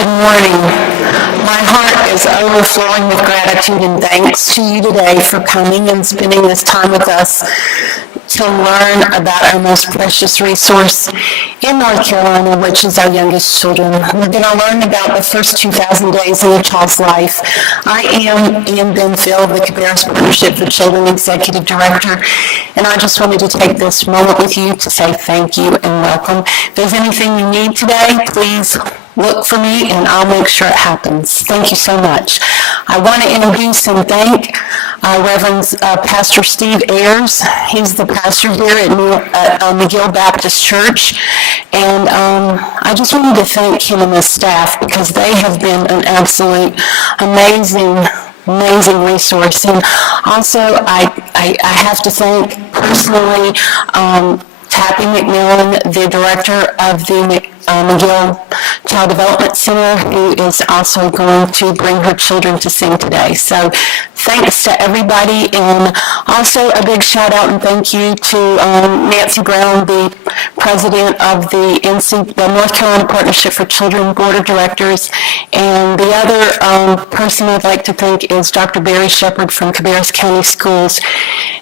Good morning. My heart is overflowing with gratitude and thanks to you today for coming and spending this time with us to learn about our most precious resource in North Carolina, which is our youngest children. We're going to learn about the first 2,000 days in a child's life. I am Ian Benfield, the Cabarrus Partnership for Children Executive Director, and I just wanted to take this moment with you to say thank you and welcome. If there's anything you need today, please look for me and I'll make sure it happens. Thank you so much. I want to introduce and thank Reverend Pastor Steve Ayers. He's the pastor here at McGill Baptist Church. And I just wanted to thank him and his staff because they have been an absolute amazing resource. And also I have to thank personally Tappy McMillan, the director of the McGill Child Development Center, who is also going to bring her children to sing today. So thanks to everybody, and also a big shout out and thank you to Nancy Brown, the president of the North Carolina Partnership for Children Board of Directors, and the other person I'd like to thank is Dr. Barry Shepard from Cabarrus County Schools.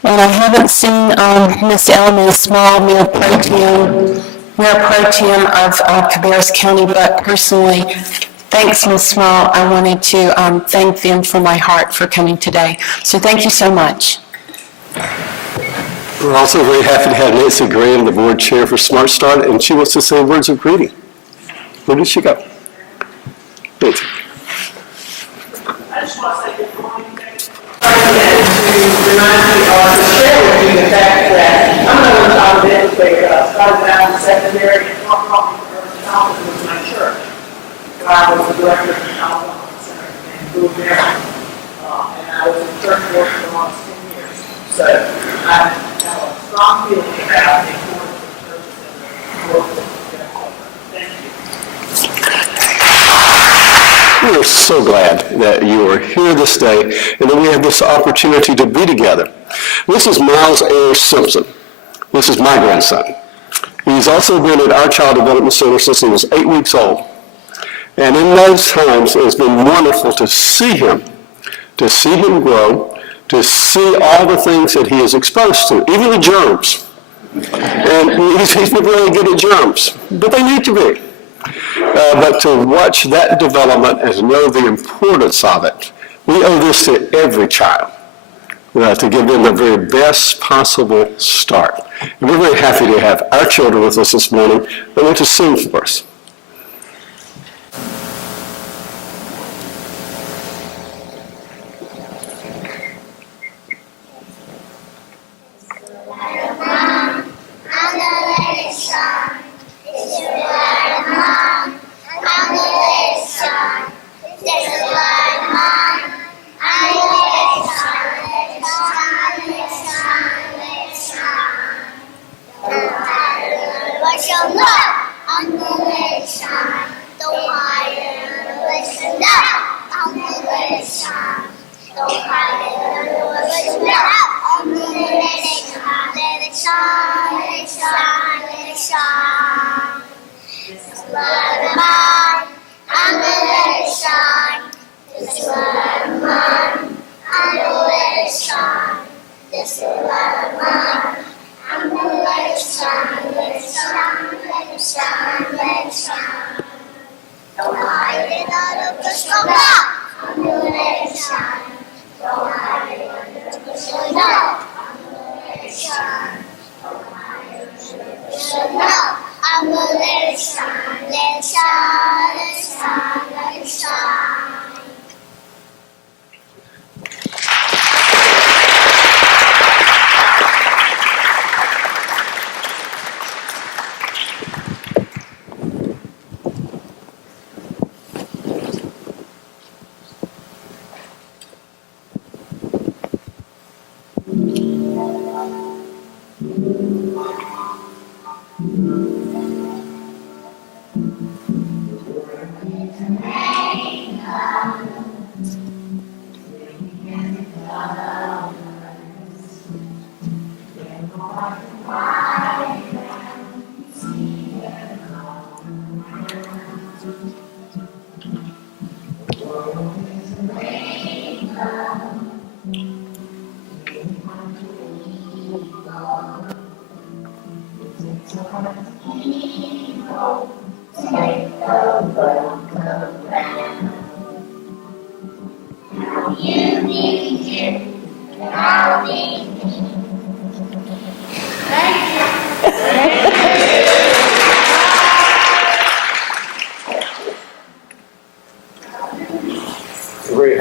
And I haven't seen Miss Ellen Small, Mayor Pro Tem of Cabarrus County, but personally, thanks, Ms. Small. I wanted to thank them from my heart for coming today. So thank you so much. We're also very happy to have Nancy Graham, the board chair for Smart Start, and she wants to say words of greeting. Where did she go? Nancy. I just want to say good morning. To remind me or to share with you the fact that I'm not going to talk about it, but started out in secondary and Concord was my church. I was the director of the Child Development Center in Greenville, and I was in church work for almost 10 years. So I have a strong feeling about the importance of churches and the work that Thank you. We are so glad that you are here this day and that we have this opportunity to be together. This is Miles Ayers Simpson. This is my grandson. He's also been at our Child Development Center since he was 8 weeks old. And in those times, it has been wonderful to see him grow, to see all the things that he is exposed to, even the germs. And he's been really good at germs, but they need to be. But to watch that development and to know the importance of it, we owe this to every child, to give them the very best possible start. And we're very happy to have our children with us this morning. They want to sing for us.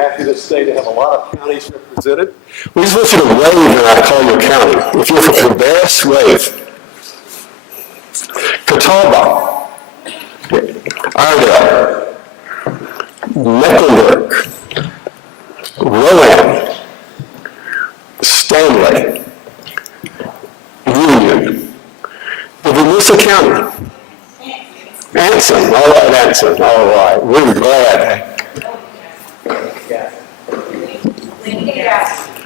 happy this day to have a lot of counties represented. We just want you to wave when I call your county. If you're from Cabarrus, wave. Catawba, Iredell, Mecklenburg, Rowan, Stanley, Union. Did we miss a county? Anson, all right, Anson, all right. We're glad.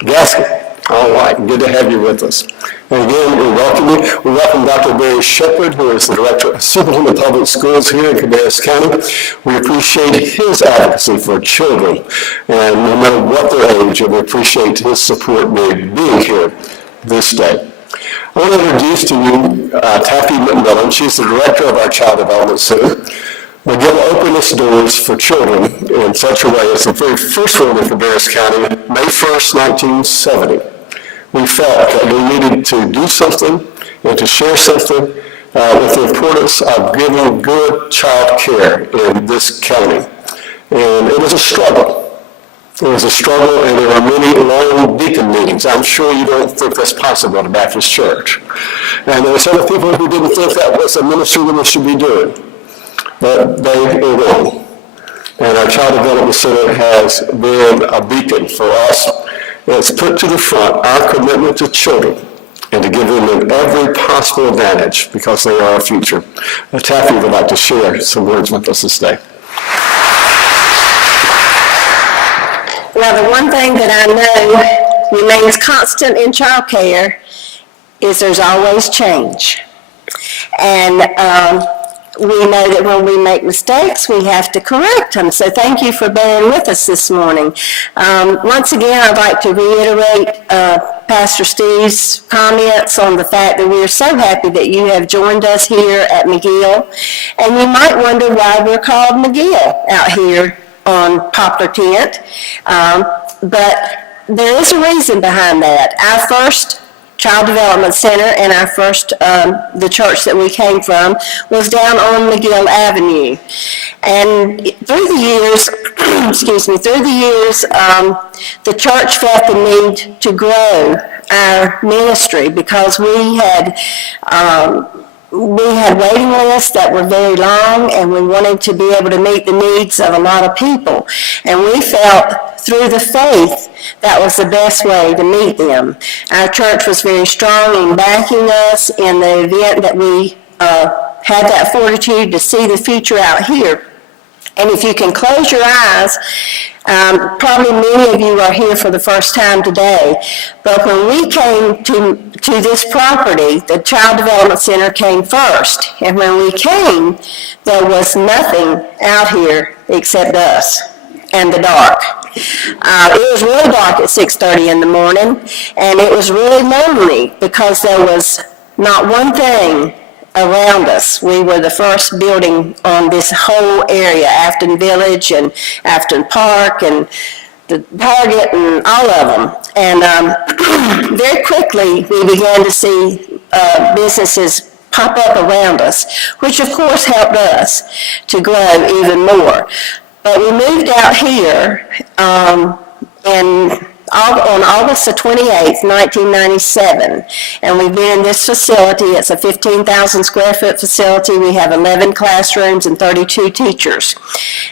Gasket, all right, good to have you with us. And again, we welcome you. We welcome Dr. Barry Shepard, who is the Director of Superintendent of Public Schools here in Cabarrus County. We appreciate his advocacy for children, and no matter what their age, and we appreciate his support being here this day. I want to introduce to you Taffy McMillan. She's the Director of our Child Development Center. McGill opened its doors for children in such a way as the very first one in Cabarrus County, May 1st, 1970. We felt that we needed to do something and to share something with the importance of giving good child care in this county. And it was a struggle. It was a struggle, and there were many long deacon meetings. I'm sure you don't think that's possible at a Baptist church. And there were some people who didn't think that was a ministry that we should be doing. But they were wrong. And our Child Development Center has been a beacon for us. It's put to the front our commitment to children and to give them every possible advantage because they are our future. Taffy would like to share some words with us this day. Well, the one thing that I know remains constant in child care is there's always change. And we know that when we make mistakes, we have to correct them. So thank you for bearing with us this morning. Once again, I'd like to reiterate Pastor Steve's comments on the fact that we are so happy that you have joined us here at McGill. And you might wonder why we're called McGill out here on Poplar Tent. But there is a reason behind that. Our first Child Development Center and our first, the church that we came from, was down on McGill Avenue. And through the years, the church felt the need to grow our ministry because we had waiting lists that were very long, and we wanted to be able to meet the needs of a lot of people. And we felt through the faith that was the best way to meet them. Our church was very strong in backing us in the event that we had that fortitude to see the future out here. And if you can close your eyes, probably many of you are here for the first time today, but when we came to this property, the Child Development Center came first. And when we came, there was nothing out here except us and the dark. It was really dark at 6:30 in the morning, and it was really lonely because there was not one thing around us. We were the first building on this whole area, Afton Village and Afton Park and the Target and all of them. And very quickly we began to see businesses pop up around us, which of course helped us to grow even more. But we moved out here on August the 28th, 1997, and we've been in this facility. It's a 15,000 square foot facility. We have 11 classrooms and 32 teachers.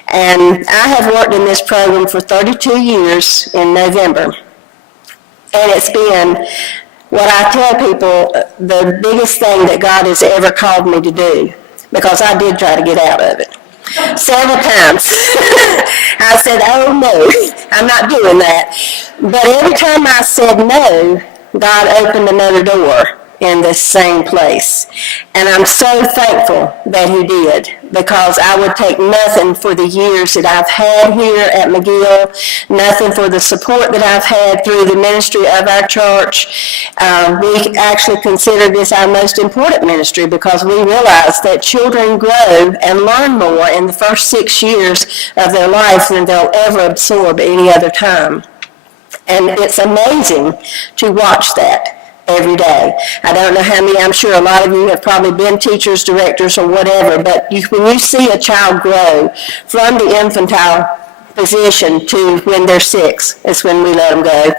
And I have worked in this program for 32 years in November. And it's been what I tell people, the biggest thing that God has ever called me to do, because I did try to get out of it. Several times. I said, oh no, I'm not doing that. But every time I said no, God opened another door in this same place. And I'm so thankful that He did, because I would take nothing for the years that I've had here at McGill, nothing for the support that I've had through the ministry of our church. We actually consider this our most important ministry because we realize that children grow and learn more in the first 6 years of their life than they'll ever absorb any other time. And it's amazing to watch that every day. I don't know how many, I'm sure a lot of you have probably been teachers, directors, or whatever, but when you see a child grow from the infantile position to when they're 6, is when we let them go.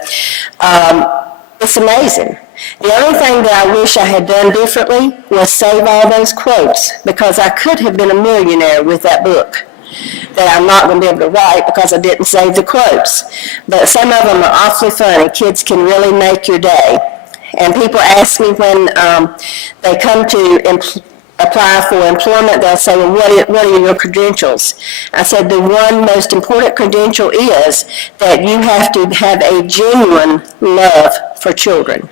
It's amazing. The only thing that I wish I had done differently was save all those quotes, because I could have been a millionaire with that book that I'm not going to be able to write because I didn't save the quotes. But some of them are awfully funny. Kids can really make your day. And people ask me when they come to apply for employment, they'll say, well, what are your credentials? I said, the one most important credential is that you have to have a genuine love for children.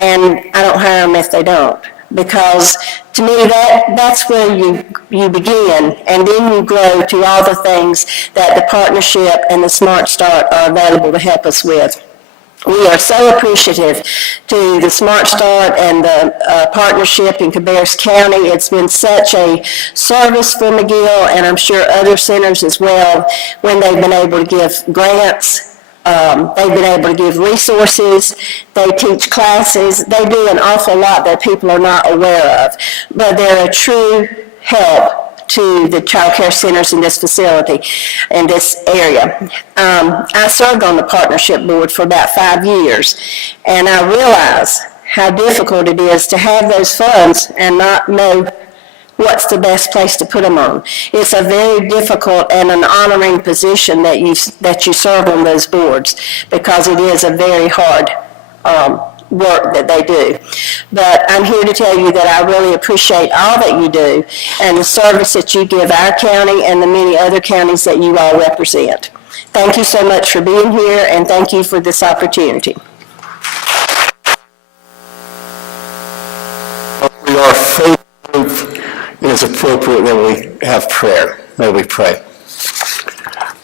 And I don't hire them if they don't. Because to me, that's where you begin, and then you grow to all the things that the partnership and the Smart Start are available to help us with. We are so appreciative to the Smart Start and the partnership in Cabarrus County. It's been such a service for McGill, and I'm sure other centers as well, when they've been able to give grants. They've been able to give resources, they teach classes, they do an awful lot that people are not aware of, but they're a true help to the child care centers in this facility, in this area. I served on the partnership board for about 5 years, and I realize how difficult it is to have those funds and not know what's the best place to put them on. It's a very difficult and an honoring position that you serve on those boards, because it is a very hard work that they do. But I'm here to tell you that I really appreciate all that you do and the service that you give our county and the many other counties that you all represent. Thank you so much for being here, and thank you for this opportunity. We are faithful. It is appropriate that we have prayer. May we pray.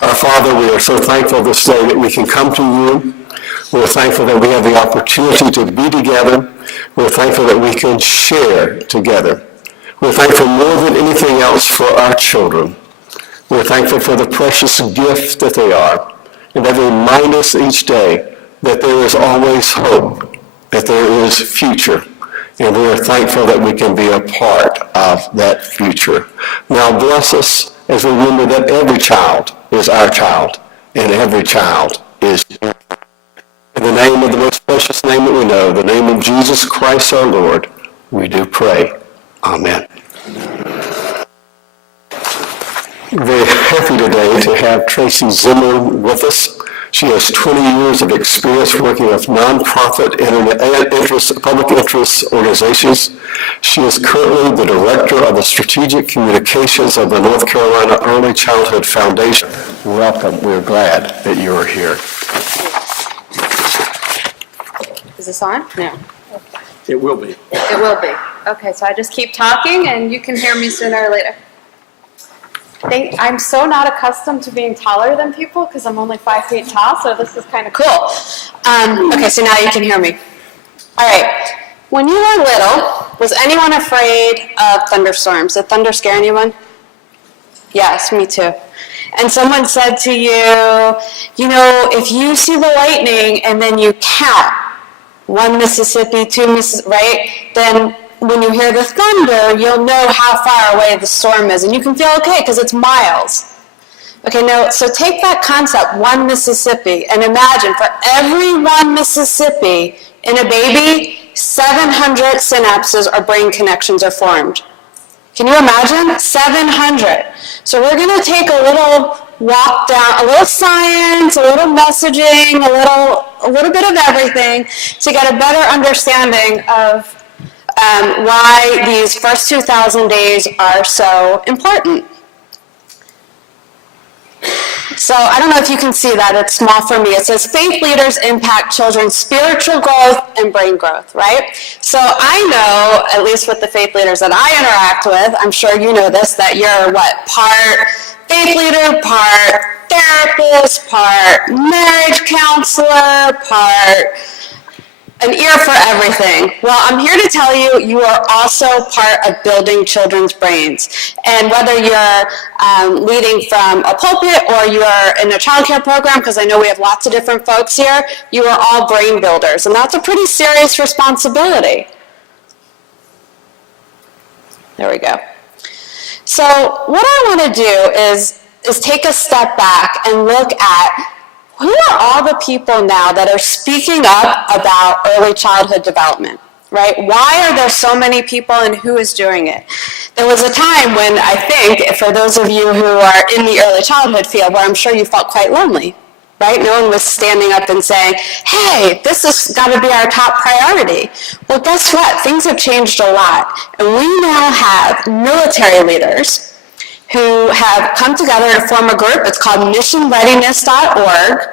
Our Father, we are so thankful this day that we can come to you. We're thankful that we have the opportunity to be together. We're thankful that we can share together. We're thankful more than anything else for our children. We're thankful for the precious gift that they are, and that they remind us each day that there is always hope, that there is future. And we are thankful that we can be a part of that future. Now bless us as we remember that every child is our child, and every child is yours. In the name of the most precious name that we know, the name of Jesus Christ our Lord, we do pray. Amen. Very happy today to have Tracy Zimmer with us. She has 20 years of experience working with nonprofit and public interest organizations. She is currently the director of the Strategic Communications of the North Carolina Early Childhood Foundation. Welcome. We're glad that you are here. Is this on? No. It will be. It will be. Okay, so I just keep talking and you can hear me sooner or later. I'm so not accustomed to being taller than people because I'm only 5 feet tall, so this is kind of cool. Okay, so now you can hear me. All right. When you were little, was anyone afraid of thunderstorms? Did thunder scare anyone? Yes, me too. And someone said to you, you know, if you see the lightning and then you count 1 Mississippi, 2 Mississippi, right? Then when you hear the thunder, you'll know how far away the storm is, and you can feel okay because it's miles. Okay, now, so take that concept, 1 Mississippi, and imagine for every 1 Mississippi in a baby, 700 synapses or brain connections are formed. Can you imagine? 700. So we're going to take a little walk down, a little science, a little messaging, a little bit of everything to get a better understanding of why these first 2,000 days are so important. So I don't know if you can see that, it's small for me. It says faith leaders impact children's spiritual growth and brain growth, right? So I know, at least with the faith leaders that I interact with, I'm sure you know this, that you're what, part faith leader, part therapist, part marriage counselor, part an ear for everything. Well, I'm here to tell you, you are also part of building children's brains. And whether you're leading from a pulpit or you are in a child care program, because I know we have lots of different folks here, you are all brain builders. And that's a pretty serious responsibility. There we go. So what I want to do is is take a step back and look at who are all the people now that are speaking up about early childhood development, right? Why are there so many people and who is doing it? There was a time when I think, for those of you who are in the early childhood field, where I'm sure you felt quite lonely, right? No one was standing up and saying, hey, this has got to be our top priority. Well, guess what? Things have changed a lot. And we now have military leaders who have come together to form a group. It's called missionreadiness.org.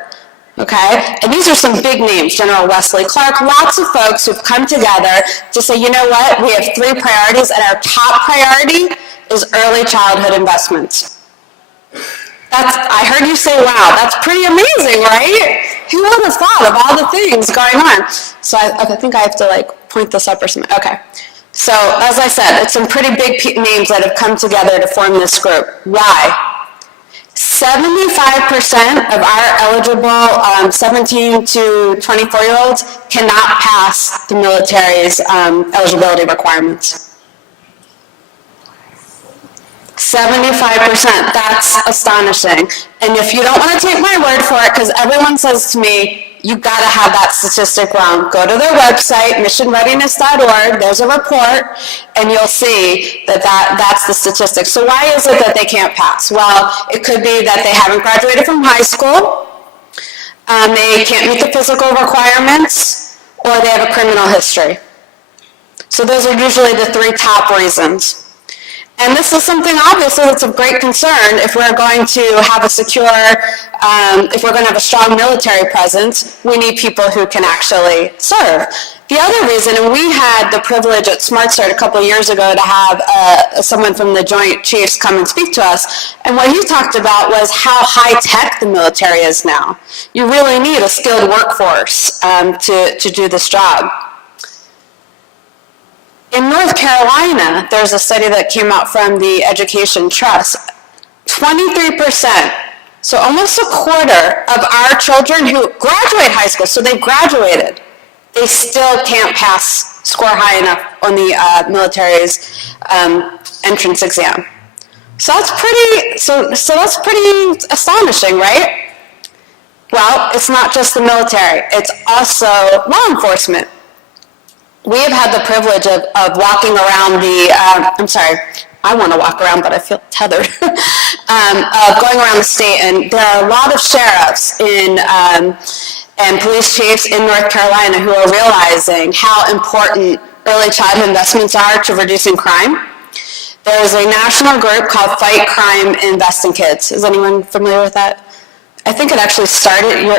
Okay, and these are some big names, General Wesley Clark, lots of folks who've come together to say, you know what, we have 3 priorities, and our top priority is early childhood investments. I heard you say, wow, that's pretty amazing, right? Who would have thought of all the things going on? So I think I have to point this up or something. Okay. So as I said, it's some pretty big names that have come together to form this group. Why? 75% of our eligible 17 to 24-year-olds cannot pass the military's eligibility requirements. 75%, that's astonishing. And if you don't want to take my word for it, because everyone says to me, you got to have that statistic wrong. Go to their website, missionreadiness.org, there's a report, and you'll see that's the statistic. So why is it that they can't pass? Well, it could be that they haven't graduated from high school, they can't meet the physical requirements, or they have a criminal history. So those are usually the 3 top reasons. And this is something, obviously, that's of great concern if we're going to have a secure, if we're going to have a strong military presence, we need people who can actually serve. The other reason, and we had the privilege at Smart Start a couple of years ago to have someone from the Joint Chiefs come and speak to us, and what he talked about was how high-tech the military is now. You really need a skilled workforce to do this job. In North Carolina, there's a study that came out from the Education Trust. 23%, so almost a quarter of our children who graduate high school, so they've graduated, they still can't score high enough on the military's entrance exam. So that's pretty astonishing, right? Well, it's not just the military, it's also law enforcement. We have had the privilege of walking around I want to walk around, but I feel tethered, of going around the state, and there are a lot of sheriffs and police chiefs in North Carolina who are realizing how important early childhood investments are to reducing crime. There's a national group called Fight Crime, Invest in Kids. Is anyone familiar with that? I think it actually started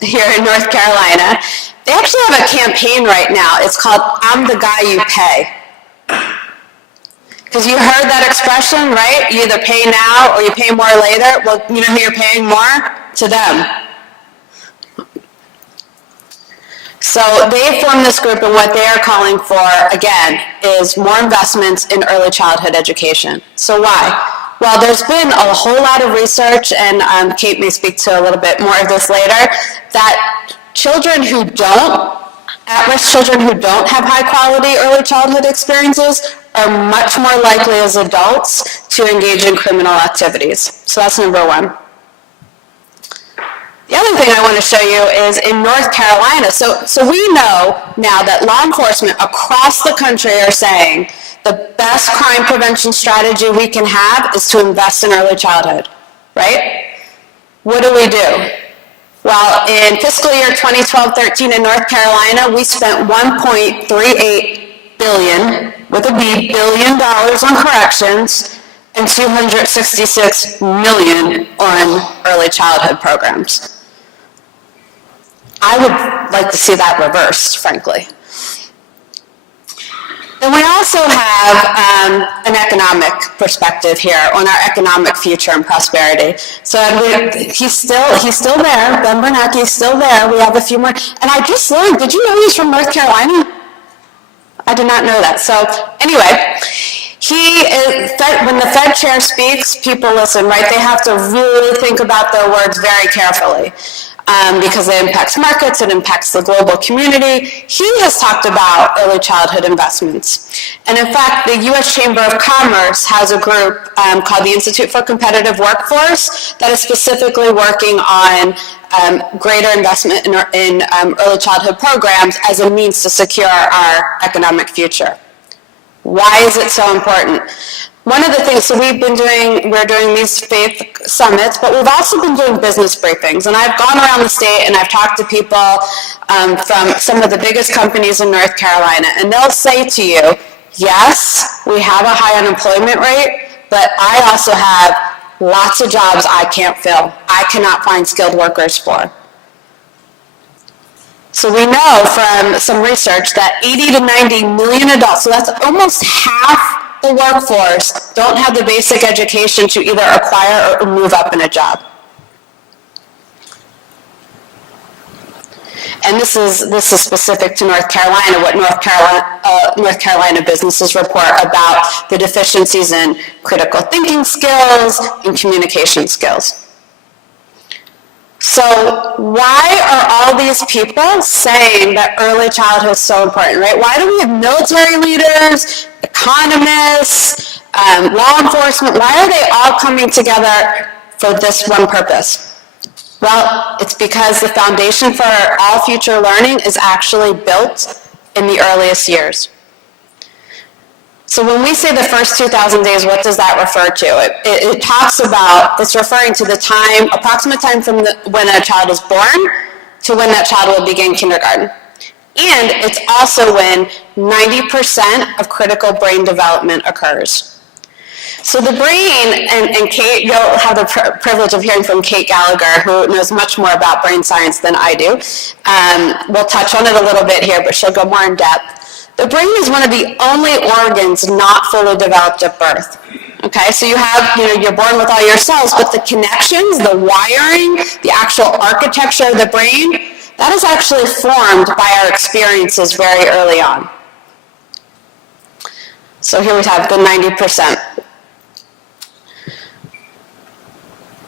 here in North Carolina. They actually have a campaign right now. It's called I'm the Guy You Pay. Because you heard that expression, right? You either pay now or you pay more later. Well, you know who you're paying more? To them. So they formed this group, and what they are calling for, again, is more investments in early childhood education. So why? Well, there's been a whole lot of research, and Kate may speak to a little bit more of this later, that at-risk children who don't have high-quality early childhood experiences are much more likely as adults to engage in criminal activities. So that's number 1. The other thing I want to show you is in North Carolina. So we know now that law enforcement across the country are saying the best crime prevention strategy we can have is to invest in early childhood, right? What do? Well, in fiscal year 2012-13 in North Carolina, we spent $1.38 billion, with a B, billion dollars on corrections and $266 million on early childhood programs. I would like to see that reversed, frankly. Then we also have an economic perspective here on our economic future and prosperity. So he's still there. Ben Bernanke is still there. We have a few more. And I just learned, did you know he's from North Carolina? I did not know that. So anyway, when the Fed chair speaks, people listen, right? They have to really think about their words very carefully. because it impacts markets, it impacts the global community. He has talked about early childhood investments. And in fact, the U.S. Chamber of Commerce has a group called the Institute for Competitive Workforce that is specifically working on greater investment in early childhood programs as a means to secure our economic future. Why is it so important? One of the things, so we're doing these faith summits, but we've also been doing business briefings. And I've gone around the state and I've talked to people from some of the biggest companies in North Carolina. And they'll say to you, yes, we have a high unemployment rate, but I also have lots of jobs I can't fill. I cannot find skilled workers for. So we know from some research that 80 to 90 million adults, so that's almost half the workforce, don't have the basic education to either acquire or move up in a job. And this is specific to North Carolina, what North Carolina businesses report about the deficiencies in critical thinking skills and communication skills. So why are all these people saying that early childhood is so important, right? Why do we have military leaders, economists, law enforcement? Why are they all coming together for this one purpose? Well, it's because the foundation for all future learning is actually built in the earliest years. So when we say the first 2,000 days, what does that refer to? It talks about, it's referring to the time, approximate time from when a child is born to when that child will begin kindergarten. And it's also when 90% of critical brain development occurs. So the brain, and Kate, you'll have the privilege of hearing from Kate Gallagher, who knows much more about brain science than I do. We'll touch on it a little bit here, but she'll go more in depth. The brain is one of the only organs not fully developed at birth. Okay, so you're born with all your cells, but the connections, the wiring, the actual architecture of the brain, that is actually formed by our experiences very early on. So here we have the 90%.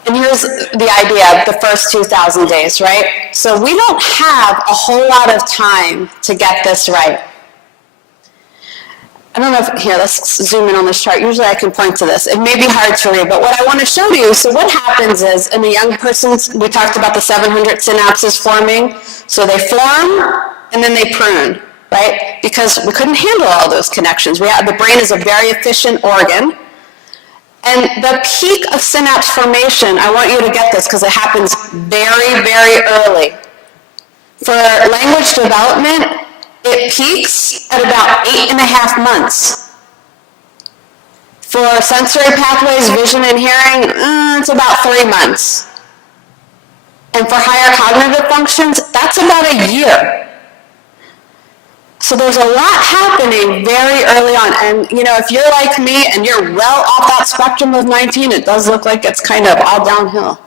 And here's the idea of the first 2,000 days, right? So we don't have a whole lot of time to get this right. I don't know if, here, let's zoom in on this chart. Usually I can point to this. It may be hard to read, but what I want to show you, so what happens is, in a young person, we talked about the 700 synapses forming. So they form, and then they prune, right? Because we couldn't handle all those connections. The brain is a very efficient organ. And the peak of synapse formation, I want you to get this because it happens very, very early. For language development, it peaks at about 8.5 months. For sensory pathways, vision and hearing, it's about 3 months. And for higher cognitive functions, that's about a year. So there's a lot happening very early on. And, if you're like me and you're well off that spectrum of 19, it does look like it's kind of all downhill.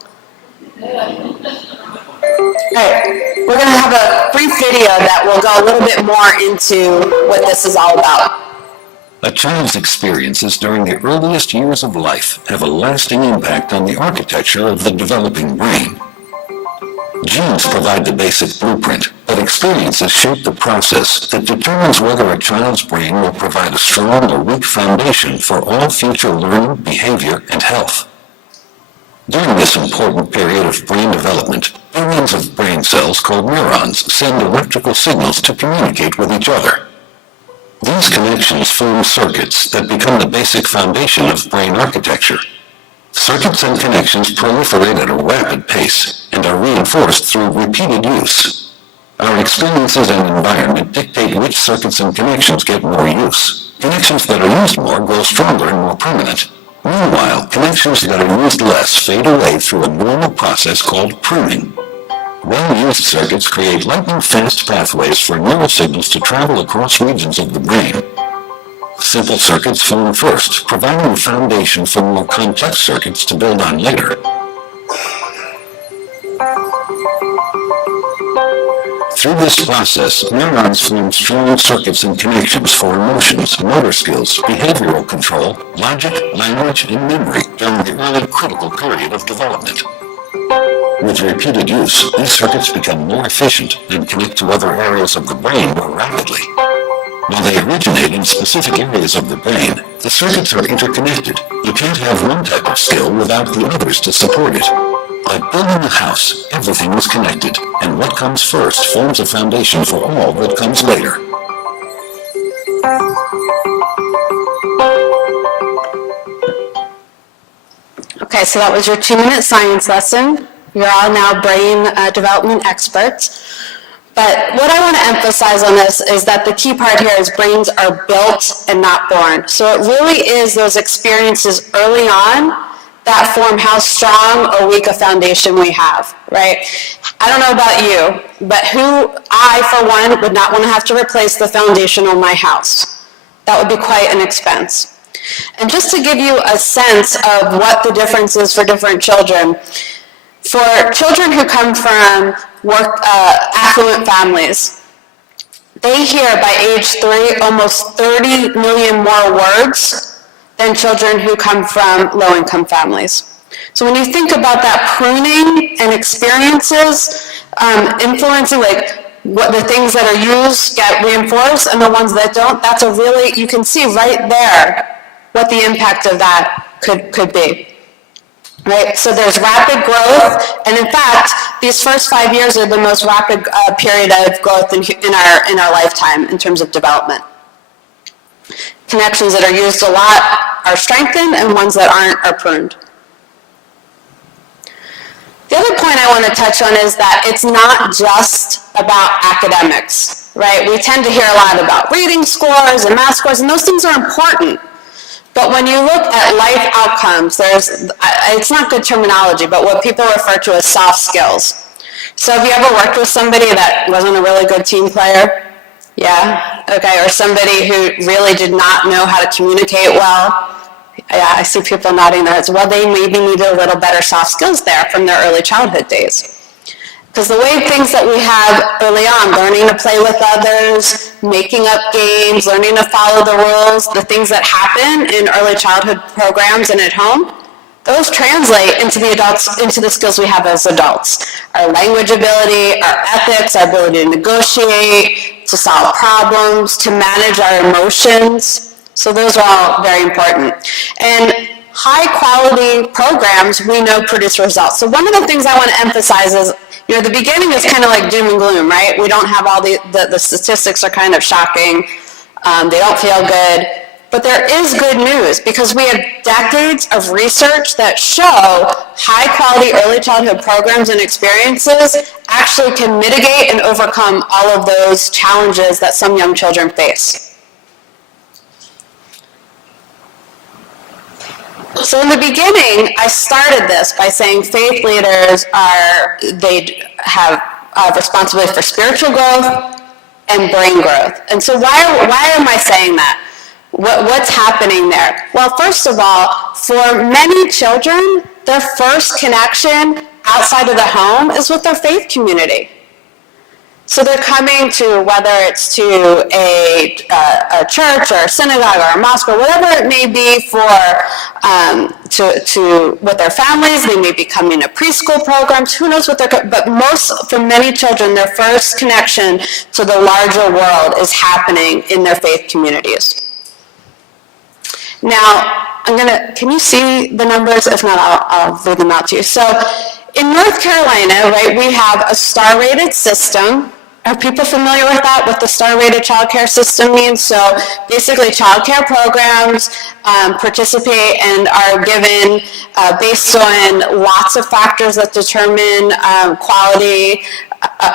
All right, we're going to have a brief video that will go a little bit more into what this is all about. A child's experiences during the earliest years of life have a lasting impact on the architecture of the developing brain. Genes provide the basic blueprint, but experiences shape the process that determines whether a child's brain will provide a strong or weak foundation for all future learning, behavior, and health. During this important period of brain development, billions of brain cells called neurons send electrical signals to communicate with each other. These connections form circuits that become the basic foundation of brain architecture. Circuits and connections proliferate at a rapid pace and are reinforced through repeated use. Our experiences and environment dictate which circuits and connections get more use. Connections that are used more grow stronger and more permanent. Meanwhile, connections that are used less fade away through a normal process called pruning. Well-used circuits create lightning-fast pathways for neural signals to travel across regions of the brain. Simple circuits form first, providing the foundation for more complex circuits to build on later. Through this process, neurons form strong circuits and connections for emotions, motor skills, behavioral control, logic, language, and memory during the early critical period of development. With repeated use, these circuits become more efficient and connect to other areas of the brain more rapidly. While they originate in specific areas of the brain, the circuits are interconnected. You can't have one type of skill without the others to support it. Like building a house, everything is connected, and what comes first forms a foundation for all that comes later. Okay, so that was your 2-minute science lesson. You're all now brain development experts. But what I want to emphasize on this is that the key part here is brains are built and not born. So it really is those experiences early on that form how strong or weak a foundation we have, right? I don't know about you, but I, for one, would not want to have to replace the foundation on my house. That would be quite an expense. And just to give you a sense of what the difference is for different children, for children who come from affluent families, they hear by age 3 almost 30 million more words than children who come from low-income families. So when you think about that pruning and experiences influencing, like, what the things that are used get reinforced and the ones that don't, that's a really, you can see right there what the impact of that could be. Right? So there's rapid growth, and in fact, these first 5 years are the most rapid period of growth in our lifetime in terms of development. Connections that are used a lot are strengthened, and ones that aren't are pruned. The other point I want to touch on is that it's not just about academics, right? We tend to hear a lot about reading scores and math scores, and those things are important. But when you look at life outcomes, it's not good terminology, but what people refer to as soft skills. So have you ever worked with somebody that wasn't a really good team player? Yeah? Okay, or somebody who really did not know how to communicate well? Yeah, I see people nodding their heads. Well, they maybe needed a little better soft skills there from their early childhood days. Because the way things that we have early on, learning to play with others, making up games, learning to follow the rules, the things that happen in early childhood programs and at home, those translate into the skills we have as adults. Our language ability, our ethics, our ability to negotiate, to solve problems, to manage our emotions. So those are all very important. And high quality programs we know produce results. So one of the things I want to emphasize is, the beginning is kind of like doom and gloom, right? We don't have all the statistics are kind of shocking. They don't feel good. But there is good news because we have decades of research that show high quality early childhood programs and experiences actually can mitigate and overcome all of those challenges that some young children face. So in the beginning, I started this by saying faith leaders they have responsibility for spiritual growth and brain growth. And so why am I saying that? What's happening there? Well, first of all, for many children, their first connection outside of the home is with their faith community. So they're coming to, whether it's to a church or a synagogue or a mosque or whatever it may be with their families. They may be coming to preschool programs. Who knows what for many children, their first connection to the larger world is happening in their faith communities. Now, can you see the numbers? If not, I'll read them out to you. So in North Carolina, right, we have a star-rated system. Are people familiar with that, what the star-rated child care system means? So basically, child care programs participate and are given based on lots of factors that determine quality,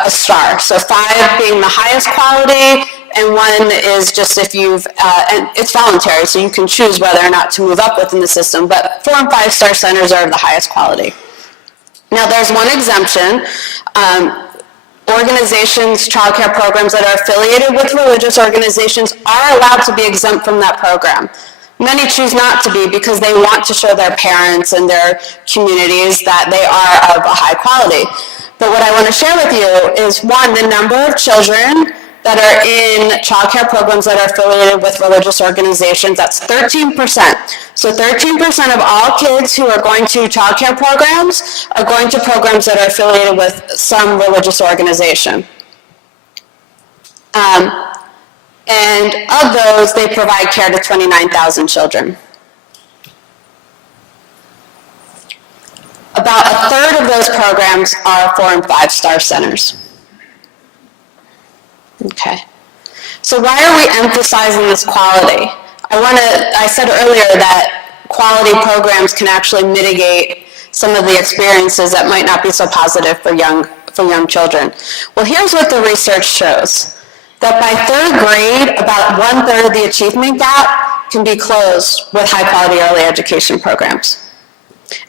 a star. So 5 being the highest quality, and 1 is just if and it's voluntary, so you can choose whether or not to move up within the system, but 4 and 5 star centers are of the highest quality. Now there's one exemption. Organizations, child care programs that are affiliated with religious organizations are allowed to be exempt from that program. Many choose not to be because they want to show their parents and their communities that they are of a high quality. But what I want to share with you is, 1, the number of children that are in childcare programs that are affiliated with religious organizations. That's 13%. So 13% of all kids who are going to childcare programs are going to programs that are affiliated with some religious organization. And of those, they provide care to 29,000 children. About a third of those programs are 4- and 5-star centers. Okay. So why are we emphasizing this quality? I said earlier that quality programs can actually mitigate some of the experiences that might not be so positive for young children. Well, here's what the research shows. That by 3rd grade, about 1/3 of the achievement gap can be closed with high-quality early education programs.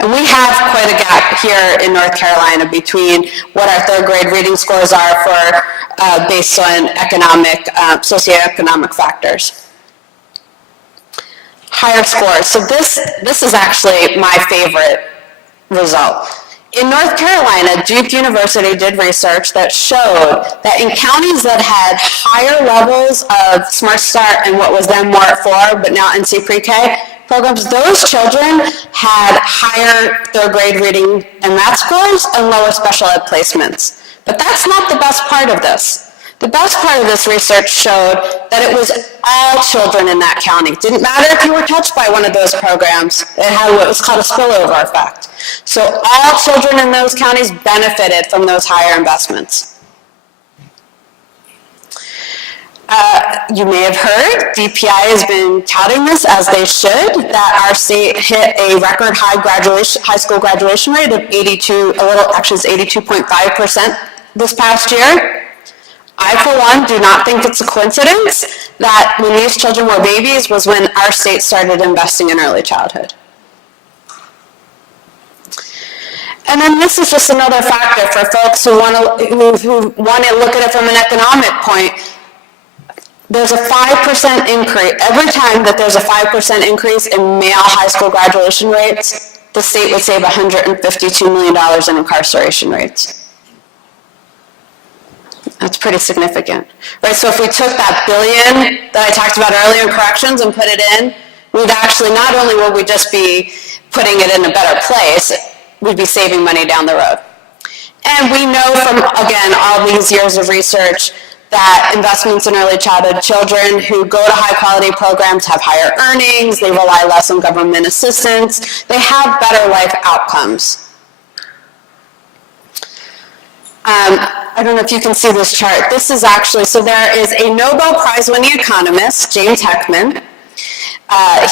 And we have quite a gap here in North Carolina between what our 3rd grade reading scores are for based on socioeconomic factors. Higher scores. So this is actually my favorite result. In North Carolina, Duke University did research that showed that in counties that had higher levels of Smart Start and what was then Mart 4, but now NC Pre-K programs, those children had higher 3rd grade reading and math scores and lower special ed placements. But that's not the best part of this. The best part of this research showed that it was all children in that county. It didn't matter if you were touched by one of those programs. It had what was called a spillover effect. So all children in those counties benefited from those higher investments. You may have heard, DPI has been touting this, as they should, that our state hit a record high school graduation rate of 82.5% this past year. I, for one, do not think it's a coincidence that when these children were babies was when our state started investing in early childhood. And then this is just another factor for folks who want to look at it from an economic point. There's a 5% increase. Every time that there's a 5% increase in male high school graduation rates, the state would save $152 million in incarceration rates. That's pretty significant, right? So if we took that billion that I talked about earlier in corrections and put it in, we'd actually, not only would we just be putting it in a better place, we'd be saving money down the road. And we know from, again, all these years of research that investments in early childhood children who go to high-quality programs have higher earnings, they rely less on government assistance, they have better life outcomes. I don't know if you can see this chart. This is actually, so there is a Nobel Prize-winning economist, James Heckman.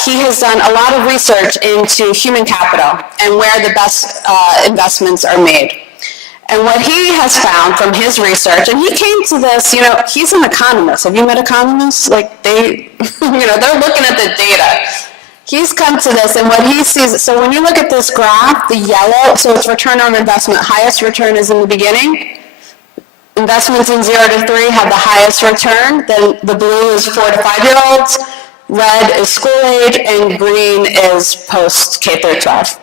He has done a lot of research into human capital and where the best investments are made. And what he has found from his research, and he came to this, he's an economist. Have you met economists? Like they're looking at the data. He's come to this, and what he sees, so when you look at this graph, the yellow, so it's return on investment, highest return is in the beginning. Investments in 0 to 3 have the highest return, then the blue is 4 to 5-year-olds, red is school age, and green is post K through 12.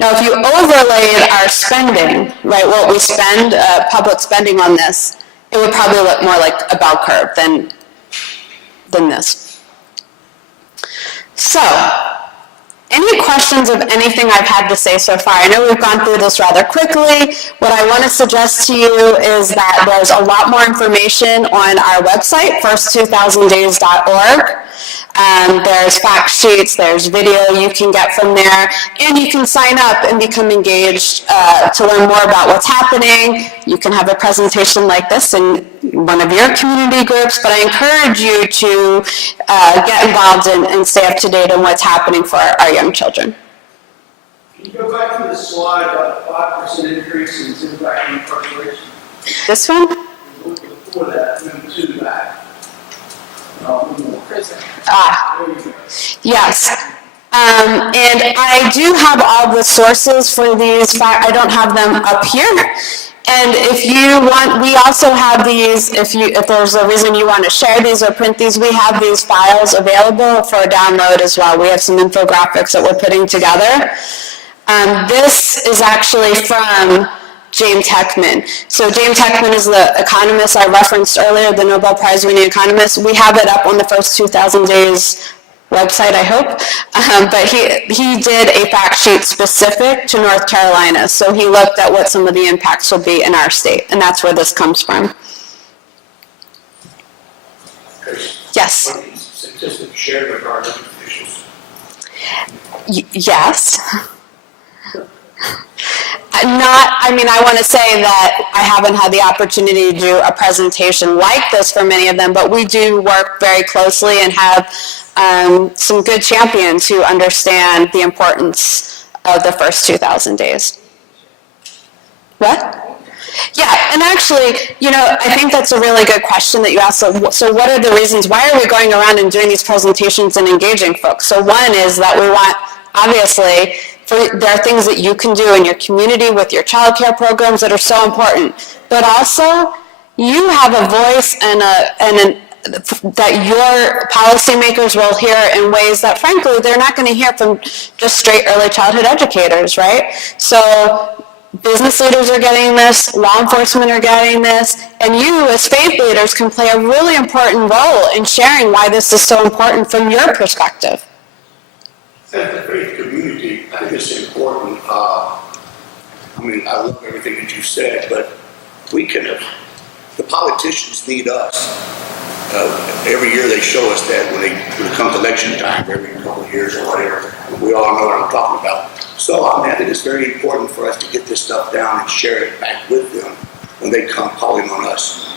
Now, if you overlaid our spending, right, what we spend, public spending on this, it would probably look more like a bell curve than this. So, any questions of anything I've had to say so far? I know we've gone through this rather quickly. What I want to suggest to you is that there's a lot more information on our website, first2000days.org. There's fact sheets, there's video you can get from there, and you can sign up and become engaged to learn more about what's happening. You can have a presentation like this in one of your community groups, but I encourage you to get involved and stay up to date on what's happening for our young children. Can you go back to the slide about the 5% increase in impact on incarceration? This one? Before that, move to the back. Prison. Yes. And I do have all the sources for these. I don't have them up here. And if you want, we also have these, if there's a reason you want to share these or print these, we have these files available for download as well. We have some infographics that we're putting together. This is actually from James Heckman. So James Heckman is the economist I referenced earlier, the Nobel Prize winning economist. We have it up on the first 2,000 days website, I hope. But he did a fact sheet specific to North Carolina. So he looked at what some of the impacts will be in our state, and that's where this comes from. Yes. What are these statistics shared with our elected officials? Yes. I want to say that I haven't had the opportunity to do a presentation like this for many of them, but we do work very closely and have some good champions who understand the importance of the first 2,000 days. What? Yeah, and actually, I think that's a really good question that you asked. So what are the reasons? Why are we going around and doing these presentations and engaging folks? So one is that we want, obviously, there are things that you can do in your community with your child care programs that are so important. But also, you have a voice that your policymakers will hear in ways that, frankly, they're not going to hear from just straight early childhood educators, right? So business leaders are getting this, law enforcement are getting this, and you as faith leaders can play a really important role in sharing why this is so important from your perspective. As the faith community, I think it's important. I love everything that you said, but the politicians need us. Every year they show us that when it comes election time, every couple of years or whatever, we all know what I'm talking about. So I think it's very important for us to get this stuff down and share it back with them when they come calling on us.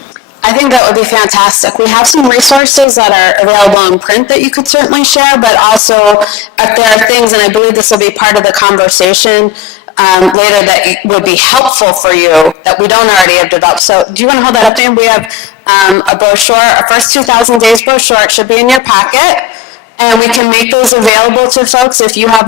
I think that would be fantastic. We have some resources that are available in print that you could certainly share, but also if there are things, and I believe this will be part of the conversation later, that would be helpful for you that we don't already have developed. So do you want to hold that up, Dan? We have a brochure, a first 2,000 days brochure. It should be in your packet, and we can make those available to folks. If you have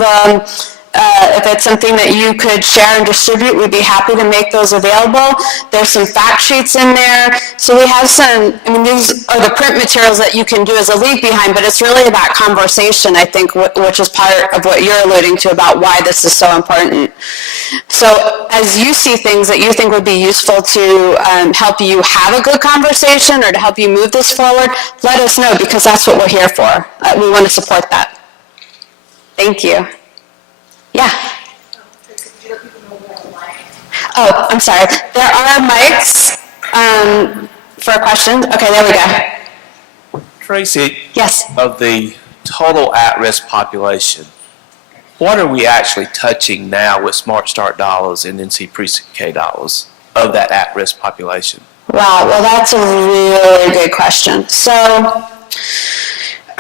if it's something that you could share and distribute, we'd be happy to make those available. There's some fact sheets in there. So we have these are the print materials that you can do as a leave behind, but it's really about conversation, I think, which is part of what you're alluding to about why this is so important. So as you see things that you think would be useful to help you have a good conversation or to help you move this forward, let us know, because that's what we're here for. We want to support that. Thank you. Yeah. Oh, I'm sorry. There are mics for questions. Okay, there we go. Tracy? Yes. Of the total at-risk population, what are we actually touching now with Smart Start dollars and NCPC dollars of that at-risk population? Wow, well, that's a really good question. So,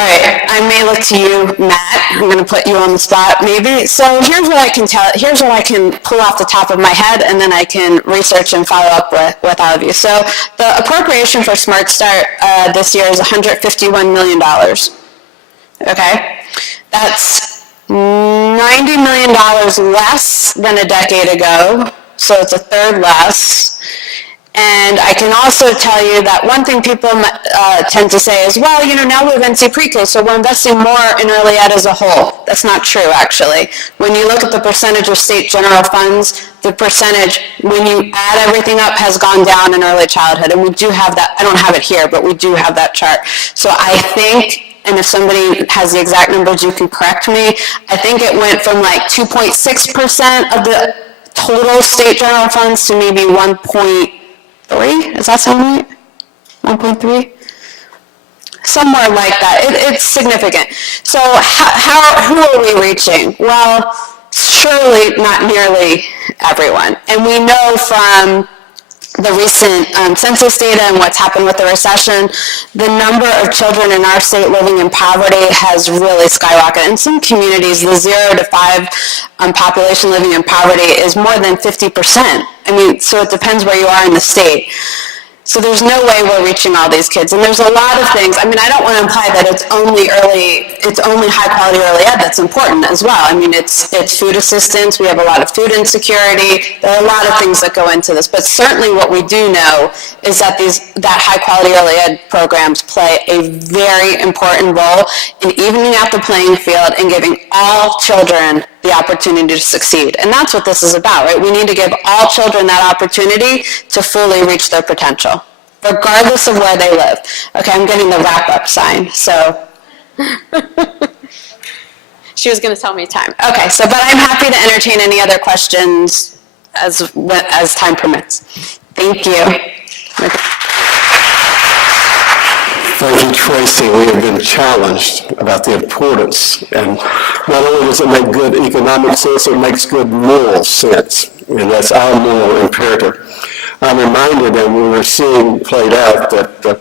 all right, I may look to you, Matt. I'm going to put you on the spot, maybe. So here's what I can here's what I can pull off the top of my head, and then I can research and follow up with all of you. So the appropriation for Smart Start this year is $151 million. Okay? That's $90 million less than a decade ago, so it's a third less. And I can also tell you that one thing people tend to say is, well, now we have NC Pre-K, so we're investing more in early ed as a whole. That's not true, actually. When you look at the percentage of state general funds, the percentage, when you add everything up, has gone down in early childhood. And we do have that. I don't have it here, but we do have that chart. So I think, and if somebody has the exact numbers, you can correct me, I think it went from like 2.6% of the total state general funds to maybe 1.3, does that sound right? 1.3? Somewhere like that. It's significant. So who are we reaching? Well, surely not nearly everyone. And we know from the recent census data and what's happened with the recession, the number of children in our state living in poverty has really skyrocketed. In some communities, the 0 to 5 population living in poverty is more than 50%. So it depends where you are in the state. So there's no way we're reaching all these kids. And there's a lot of things. I don't want to imply that it's only high quality early ed that's important as well. It's food assistance. We have a lot of food insecurity. There are a lot of things that go into this. But certainly what we do know is that that high quality early ed programs play a very important role in evening out the playing field and giving all children the the opportunity to succeed. And that's what this is about, right? We need to give all children that opportunity to fully reach their potential, regardless of where they live. Okay, I'm getting the wrap-up sign, so. She was going to tell me time. Okay, so, but I'm happy to entertain any other questions as time permits. Thank you. Thank you, Tracy. We have been challenged about the importance, and not only does it make good economic sense, it makes good moral sense, and that's our moral imperative. I'm reminded, and we were seeing played out, that the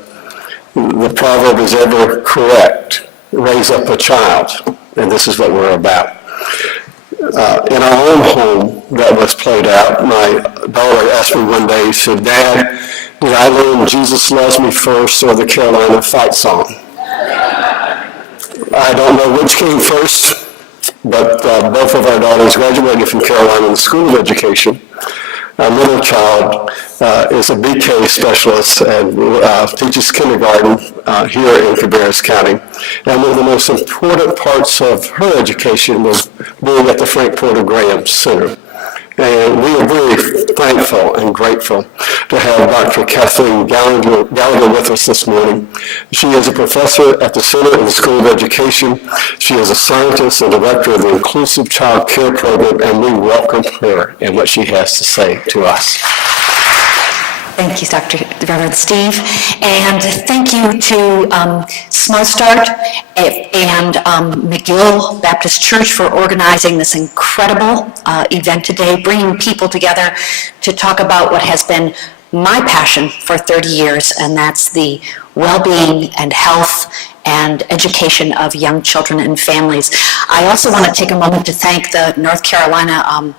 proverb is ever correct: raise up a child, and this is what we're about. In our own home, that was played out. My daughter asked me one day, she said, "Dad, did I learn Jesus Loves Me First or the Carolina Fight Song?" I don't know which came first, but both of our daughters graduated from Carolina in the School of Education. Our middle child is a BK specialist and teaches kindergarten here in Cabarrus County. And one of the most important parts of her education was being at the Frank Porter Graham Center. And we are very thankful and grateful to have Dr. Kathleen Gallagher with us this morning. She is a professor at the Center in the School of Education. She is a scientist and director of the Inclusive Child Care Program, and we welcome her and what she has to say to us. Thank you, Dr. Reverend Steve, and thank you to Smart Start and McGill Baptist Church for organizing this incredible event today, bringing people together to talk about what has been my passion for 30 years, and that's the well-being and health and education of young children and families. I also want to take a moment to thank the North Carolina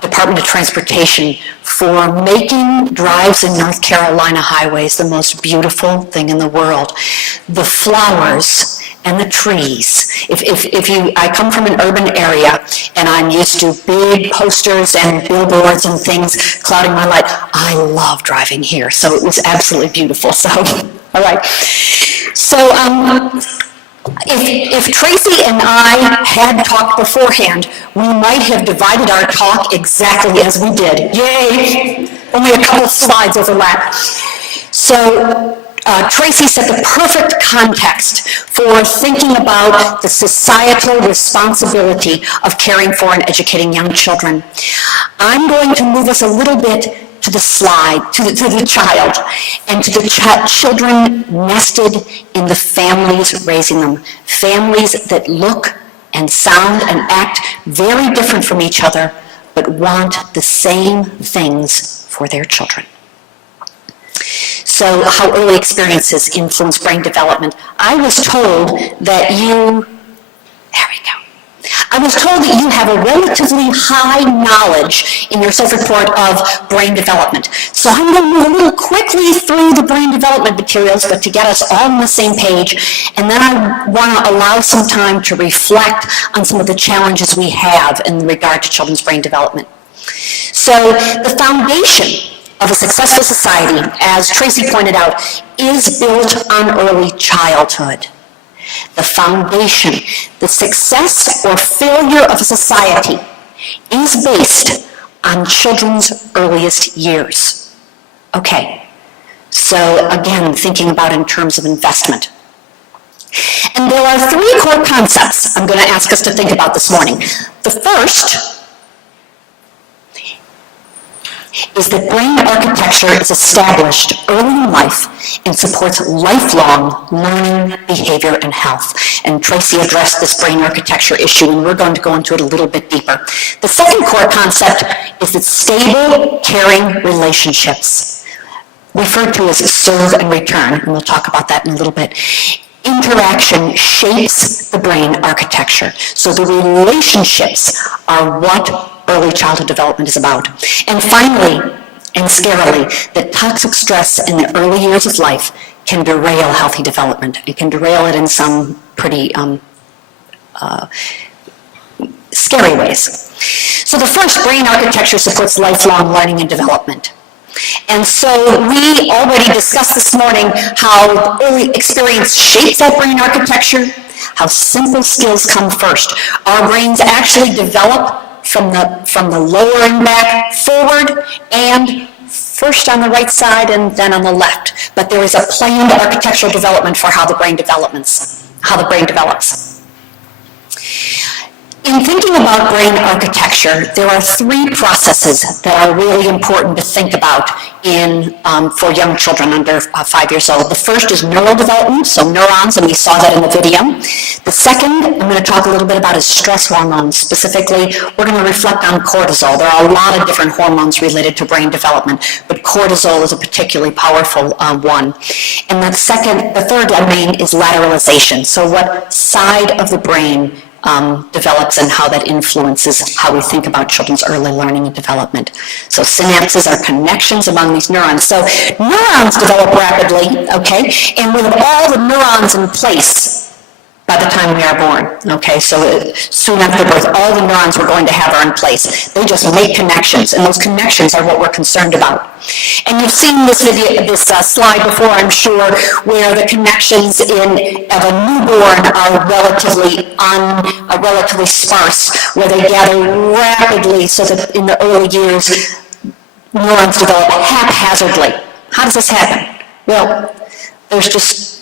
Department of Transportation for making drives in North Carolina highways the most beautiful thing in the world. The flowers and the trees. I come from an urban area and I'm used to big posters and billboards and things clouding my light. I love driving here, so it was absolutely beautiful. So, all right. So, If Tracy and I had talked beforehand, we might have divided our talk exactly as we did. Yay! Only a couple of slides overlap. So Tracy set the perfect context for thinking about the societal responsibility of caring for and educating young children. I'm going to move us a little bit to the slide, to the child, and to the children nested in the families raising them. Families that look and sound and act very different from each other, but want the same things for their children. So, how early experiences influence brain development. I was told that you have a relatively high knowledge in your self-report of brain development. So I'm going to move a little quickly through the brain development materials, but to get us all on the same page. And then I want to allow some time to reflect on some of the challenges we have in regard to children's brain development. So the foundation of a successful society, as Tracy pointed out, is built on early childhood. The foundation, the success or failure of a society is based on children's earliest years. Okay, so again, thinking about in terms of investment. And there are three core concepts I'm going to ask us to think about this morning. The first is that brain architecture is established early in life and supports lifelong learning, behavior, and health. And Tracy addressed this brain architecture issue, and we're going to go into it a little bit deeper. The second core concept is that stable, caring relationships, referred to as serve and return, and we'll talk about that in a little bit. Interaction shapes the brain architecture. So the relationships are what early childhood development is about. And finally, and scarily, that toxic stress in the early years of life can derail healthy development. It can derail it in some pretty scary ways. So the first, brain architecture supports lifelong learning and development. And so we already discussed this morning how early experience shapes that brain architecture, how simple skills come first. Our brains actually develop from the lower back forward and first on the right side and then on the left. But there is a planned architectural development for how the brain develops. In thinking about brain architecture, there are three processes that are really important to think about for young children under 5 years old. The first is neural development, so neurons, and we saw that in the video. The second, I'm going to talk a little bit about, is stress hormones. Specifically, we're going to reflect on cortisol. There are a lot of different hormones related to brain development, but cortisol is a particularly powerful one. And the third domain is lateralization. So what side of the brain develops and how that influences how we think about children's early learning and development. So synapses are connections among these neurons. So neurons develop rapidly, okay, and we have all the neurons in place by the time we are born, okay? So soon after birth, all the neurons we're going to have are in place. They just make connections, and those connections are what we're concerned about. And you've seen this slide before, I'm sure, where the connections of a newborn are relatively sparse, where they gather rapidly so that in the early years, neurons develop haphazardly. How does this happen? Well, there's just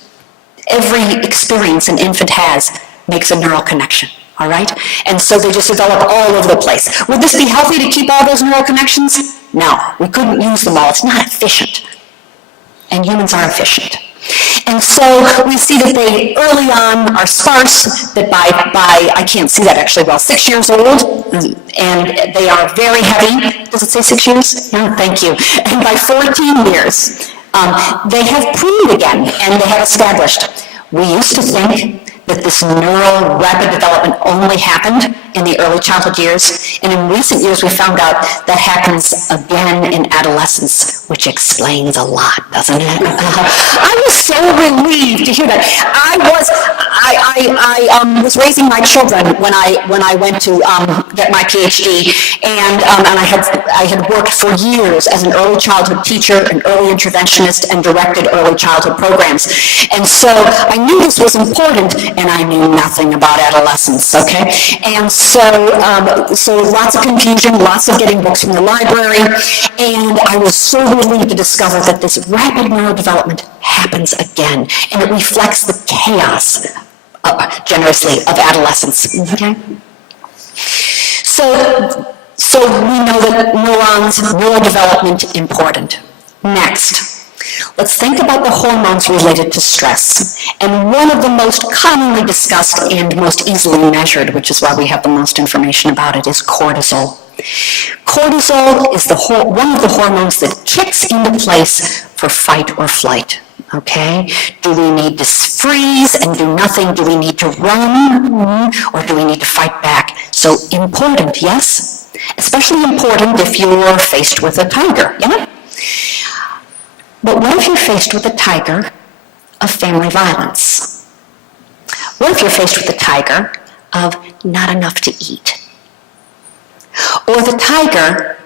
every experience an infant has makes a neural connection, all right? And so they just develop all over the place. Would this be healthy to keep all those neural connections? No, we couldn't use them all. It's not efficient. And humans are efficient. And so we see that they early on are sparse, that by I can't see that actually well, 6 years old, and they are very heavy. Does it say 6 years? No, thank you. And by 14 years, they have pruned again, and they have established. We used to think that this neural rapid development only happened in the early childhood years, and in recent years we found out that happens again in adolescence, which explains a lot, doesn't it? I was so relieved to hear that. I was raising my children when I went to get my PhD, and I had worked for years as an early childhood teacher, an early interventionist, and directed early childhood programs. And so I knew this was important, and I knew nothing about adolescence, okay? And so lots of confusion, lots of getting books from the library, and I was so relieved to discover that this rapid neurodevelopment happens again, and it reflects the chaos, generously, of adolescence, okay? So we know that neurodevelopment important. Next. Let's think about the hormones related to stress. And one of the most commonly discussed and most easily measured, which is why we have the most information about it, is cortisol. Cortisol is one of the hormones that kicks into place for fight or flight. Okay? Do we need to freeze and do nothing? Do we need to run? Or do we need to fight back? So important, yes? Especially important if you're faced with a tiger, yeah? But what if you're faced with a tiger of family violence? What if you're faced with a tiger of not enough to eat? Or the tiger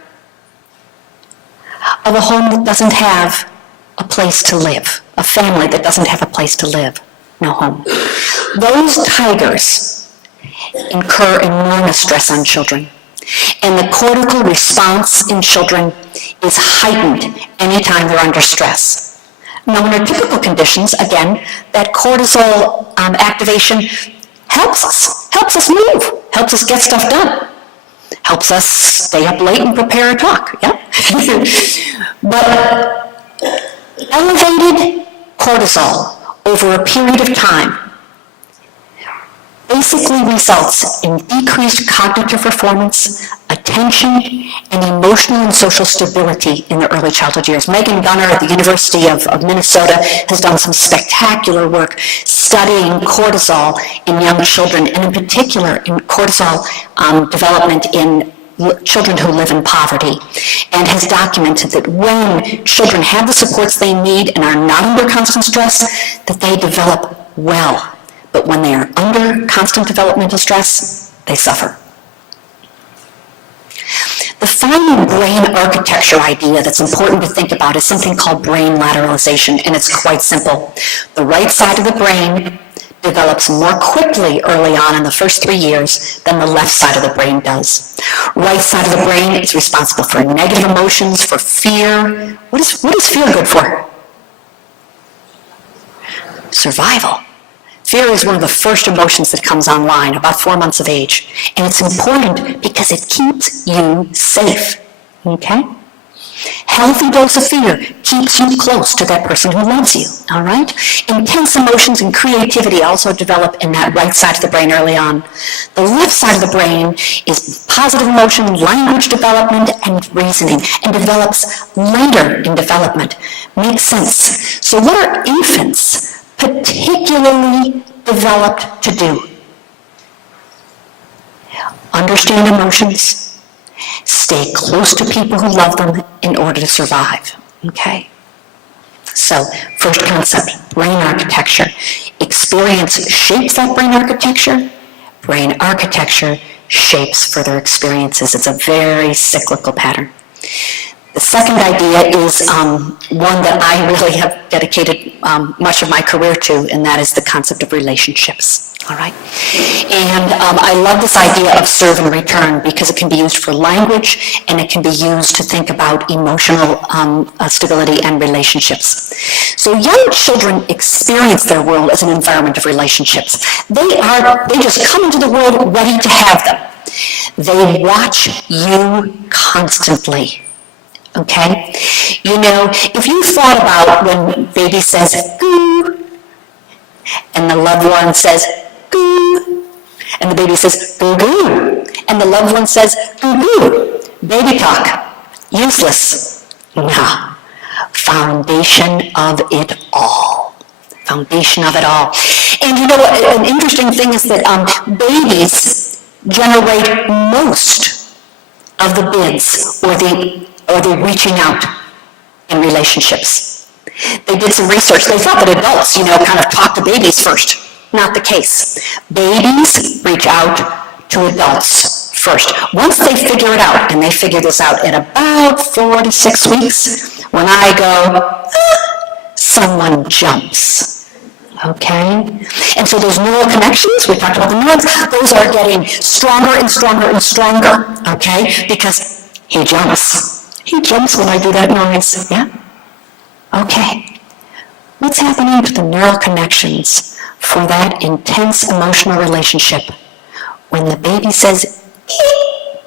of a home that doesn't have a place to live, a family that doesn't have a place to live, no home. Those tigers incur enormous stress on children. And the cortical response in children is heightened anytime they're under stress. Now, under typical conditions, again, that cortisol activation helps us move, helps us get stuff done, helps us stay up late and prepare a talk, yeah? But elevated cortisol over a period of time basically results in decreased cognitive performance, attention, and emotional and social stability in the early childhood years. Megan Gunner at the University of Minnesota has done some spectacular work studying cortisol in young children, and in particular in cortisol development in children who live in poverty, and has documented that when children have the supports they need and are not under constant stress, that they develop well. But when they are under constant developmental stress, they suffer. The final brain architecture idea that's important to think about is something called brain lateralization, and it's quite simple. The right side of the brain develops more quickly early on in the first 3 years than the left side of the brain does. Right side of the brain is responsible for negative emotions, for fear. What is fear good for? Survival. Fear is one of the first emotions that comes online about 4 months of age. And it's important because it keeps you safe, okay? Healthy dose of fear keeps you close to that person who loves you, all right? Intense emotions and creativity also develop in that right side of the brain early on. The left side of the brain is positive emotion, language development, and reasoning, and develops later in development. Makes sense. So what are infants particularly developed to do? Understand emotions, stay close to people who love them in order to survive, okay? So, first concept, brain architecture. Experience shapes that brain architecture. Brain architecture shapes further experiences. It's a very cyclical pattern. The second idea is one that I really have dedicated much of my career to, and that is the concept of relationships, all right? And I love this idea of serve and return because it can be used for language and it can be used to think about emotional stability and relationships. So young children experience their world as an environment of relationships. They just come into the world ready to have them. They watch you constantly. Okay? You know, if you thought about when baby says, goo, and the loved one says, goo, and the baby says, goo, goo, and the loved one says, goo, goo, baby talk, useless. No. Foundation of it all. Foundation of it all. And you know what, an interesting thing is that babies generate most of the bids or the reaching out in relationships. They did some research. They thought that adults, kind of talk to babies first. Not the case. Babies reach out to adults first. Once they figure it out, and they figure this out in about 4 to 6 weeks, when I go, someone jumps. Okay? And so those neural connections, we talked about the neurons, those are getting stronger and stronger and stronger. Okay? Because he jumps. He jumps when I do that noise, yeah? Okay. What's happening to the neural connections for that intense emotional relationship when the baby says, beep,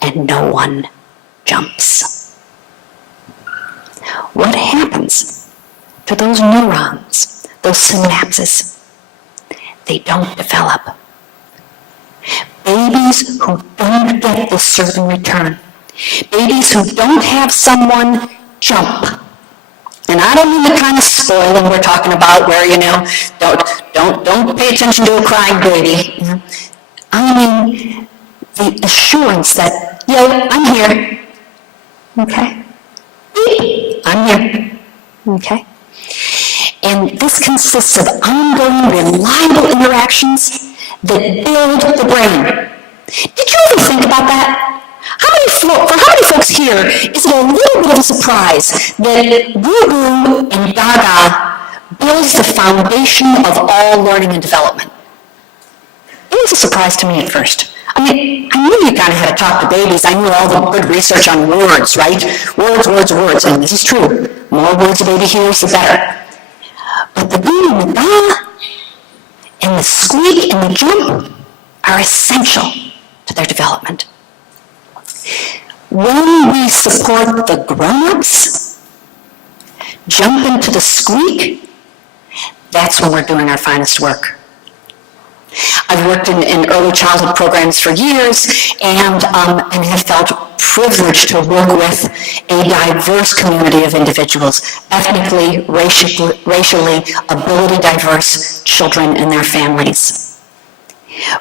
and no one jumps? What happens to those neurons, those synapses? They don't develop. Babies who don't get this serve and return, babies who don't have someone jump. And I don't mean the kind of spoiling we're talking about where, don't pay attention to a crying baby. I mean the assurance that, I'm here. Okay? I'm here. Okay? And this consists of ongoing, reliable interactions that build the brain. Did you ever think about that? For how many folks here is it a little bit of a surprise that Goo and Gaga builds the foundation of all learning and development? It was a surprise to me at first. I mean, I knew you kind of had to talk to babies. I knew all the good research on words, right? Words, and this is true. The more words a baby hears, the better. But the Goo and the Gaga and the squeak and the jump are essential to their development. When we support the grown-ups, jump into the squeak, that's when we're doing our finest work. I've worked in early childhood programs for years and have felt privileged to work with a diverse community of individuals, ethnically, racially, ability diverse children and their families.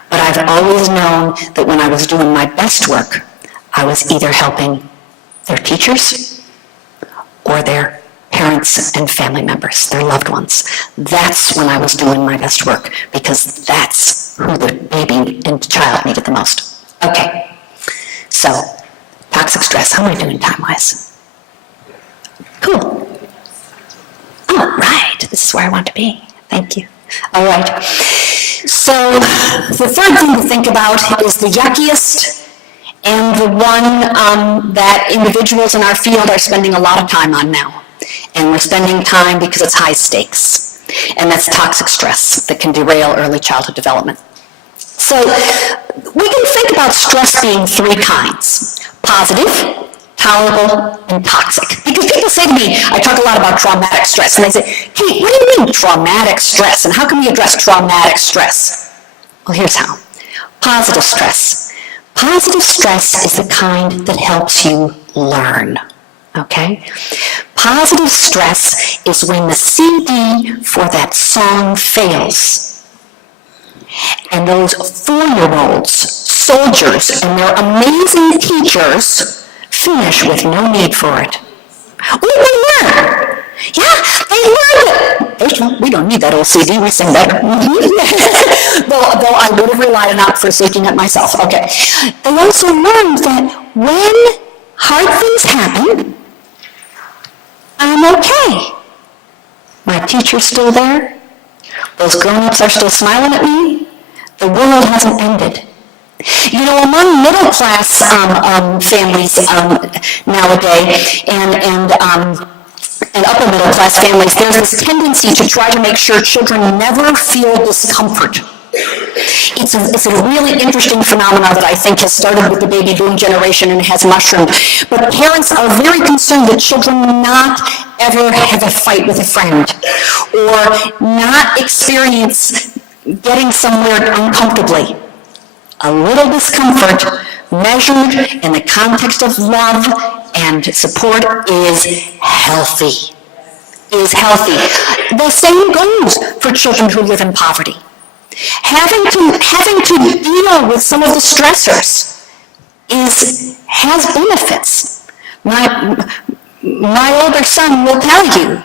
But I've always known that when I was doing my best work, I was either helping their teachers or their parents and family members, their loved ones. That's when I was doing my best work because that's who the baby and child needed the most. Okay, so toxic stress, how am I doing time-wise? Cool. All right, this is where I want to be. Thank you. All right. So the third thing to think about is the yuckiest and the one that individuals in our field are spending a lot of time on now. And we're spending time because it's high stakes. And that's toxic stress that can derail early childhood development. So we can think about stress being three kinds: positive, tolerable, and toxic. Because people say to me, I talk a lot about traumatic stress, and they say, Kate, what do you mean traumatic stress, and how can we address traumatic stress? Well, here's how. Positive stress. Positive stress is the kind that helps you learn, okay? Positive stress is when the CD for that song fails, and those 4-year-olds, soldiers, and their amazing teachers finish with no need for it. Oh, they learn. Yeah, they learned it. We don't need that old CD, we sing better. though I would have relied on it for seeking it myself. Okay. They also learned that when hard things happen, I'm okay. My teacher's still there. Those grown-ups are still smiling at me. The world hasn't ended. You know, among middle-class families nowadays and upper-middle-class families, there's this tendency to try to make sure children never feel discomfort. It's a really interesting phenomenon that I think has started with the baby boom generation and has mushroomed. But parents are very concerned that children not ever have a fight with a friend or not experience getting somewhere uncomfortably. A little discomfort measured in the context of love and support is healthy. The same goes for children who live in poverty. Having to deal with some of the stressors has benefits. My older son will tell you,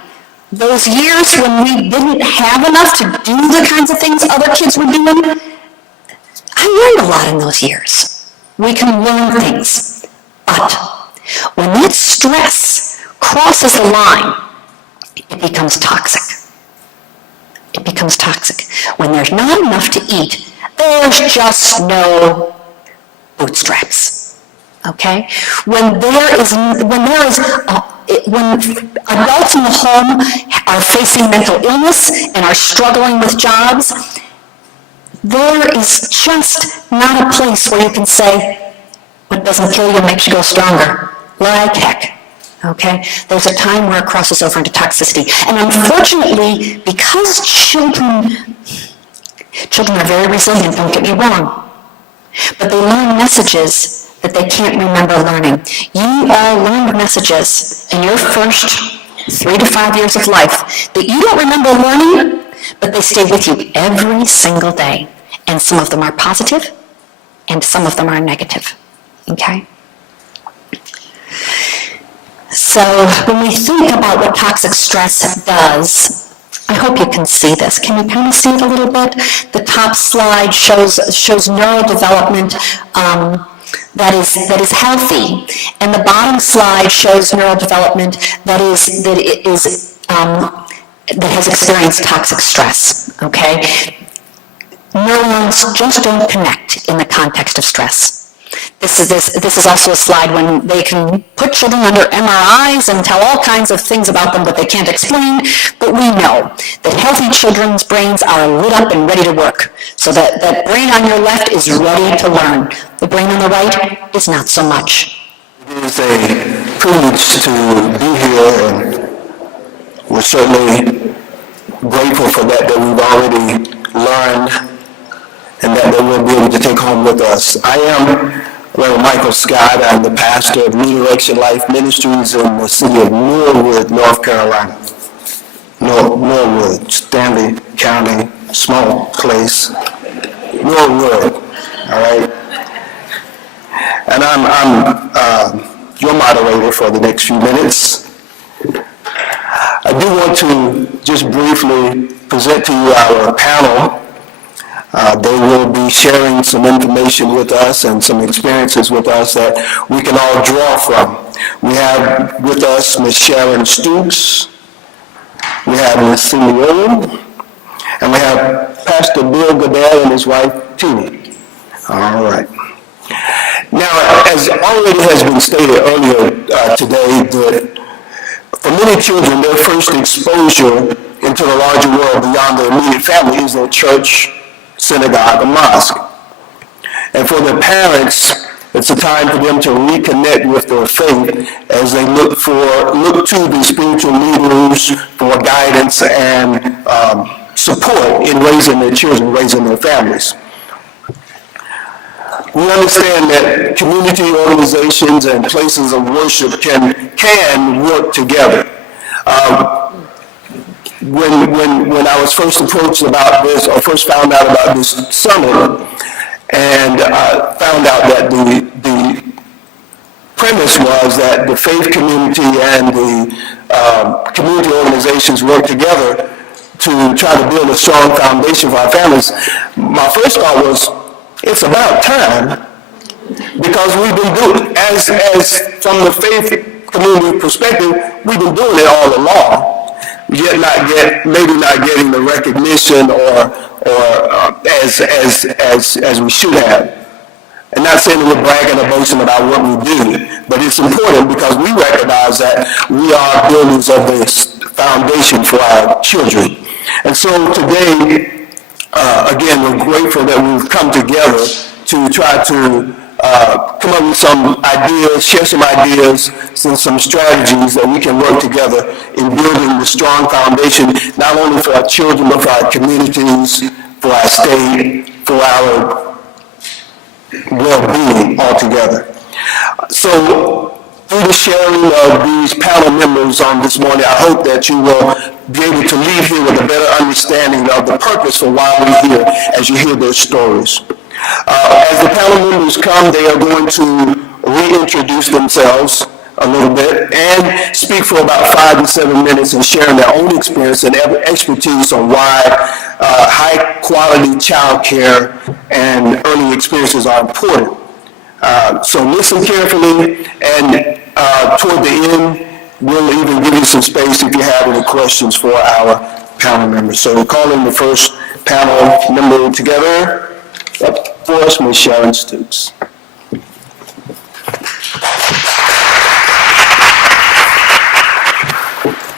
those years when we didn't have enough to do the kinds of things other kids were doing, I learned a lot in those years. We can learn things. But when that stress crosses the line, it becomes toxic. It becomes toxic. When there's not enough to eat, there's just no bootstraps. Okay? When adults in the home are facing mental illness and are struggling with jobs, there is just not a place where you can say, what doesn't kill you makes you go stronger. Like heck. Okay? There's a time where it crosses over into toxicity. And unfortunately, because children are very resilient, don't get me wrong, but they learn messages that they can't remember learning. You all learned messages in your first 3 to 5 years of life that you don't remember learning, but they stay with you every single day. And some of them are positive, and some of them are negative. Okay? So when we think about what toxic stress does, I hope you can see this. Can you kind of see it a little bit? The top slide shows neurodevelopment that is healthy, and the bottom slide shows neurodevelopment that has experienced toxic stress. Okay? Neurons just don't connect in the context of stress. This is also a slide when they can put children under MRIs and tell all kinds of things about them that they can't explain, but we know that healthy children's brains are lit up and ready to work. So that brain on your left is ready to learn. The brain on the right is not so much. It is a privilege to be here, and we're certainly grateful for that we've already learned and that we'll be able to take home with us. I am Reverend Michael Scott. I'm the pastor of New Direction Life Ministries in the city of Norwood, North Carolina. Norwood, Stanley County, small place. Norwood, all right? And I'm your moderator for the next few minutes. I do want to just briefly present to you our panel. They will be sharing some information with us and some experiences with us that we can all draw from. We have with us Ms. Sharon Stooks. We have Ms. Cindy Owen. And we have Pastor Bill Goodell and his wife, Tina. All right. Now, as already has been stated earlier today, that for many children, their first exposure into the larger world beyond their immediate family is their church, synagogue, or mosque. And for their parents, it's a time for them to reconnect with their faith as they look to the spiritual leaders for guidance and support in raising their children, raising their families. We understand that community organizations and places of worship can work together. When I was first approached about this, or first found out about this summit, and found out that the premise was that the faith community and the community organizations work together to try to build a strong foundation for our families, my first thought was, it's about time, because we've been doing, as from the faith community perspective, we've been doing it all along, yet maybe not getting the recognition or as we should have. And not saying that we're bragging or boasting about what we do, but it's important because we recognize that we are builders of this foundation for our children. And so today, again, we're grateful that we've come together to try to come up with some ideas, share some ideas, some strategies that we can work together in building the strong foundation, not only for our children, but for our communities, for our state, for our well-being altogether. So, through the sharing of these panel members on this morning, I hope that you will be able to leave here with a better understanding of the purpose for why we're here as you hear their stories. As the panel members come, they are going to reintroduce themselves a little bit and speak for about 5 to 7 minutes and sharing their own experience and expertise on why high-quality child care and early experiences are important. So listen carefully, and toward the end, we'll even give you some space if you have any questions for our panel members. So we're calling the first panel member together. Up for us, Ms. Sharon Stooks.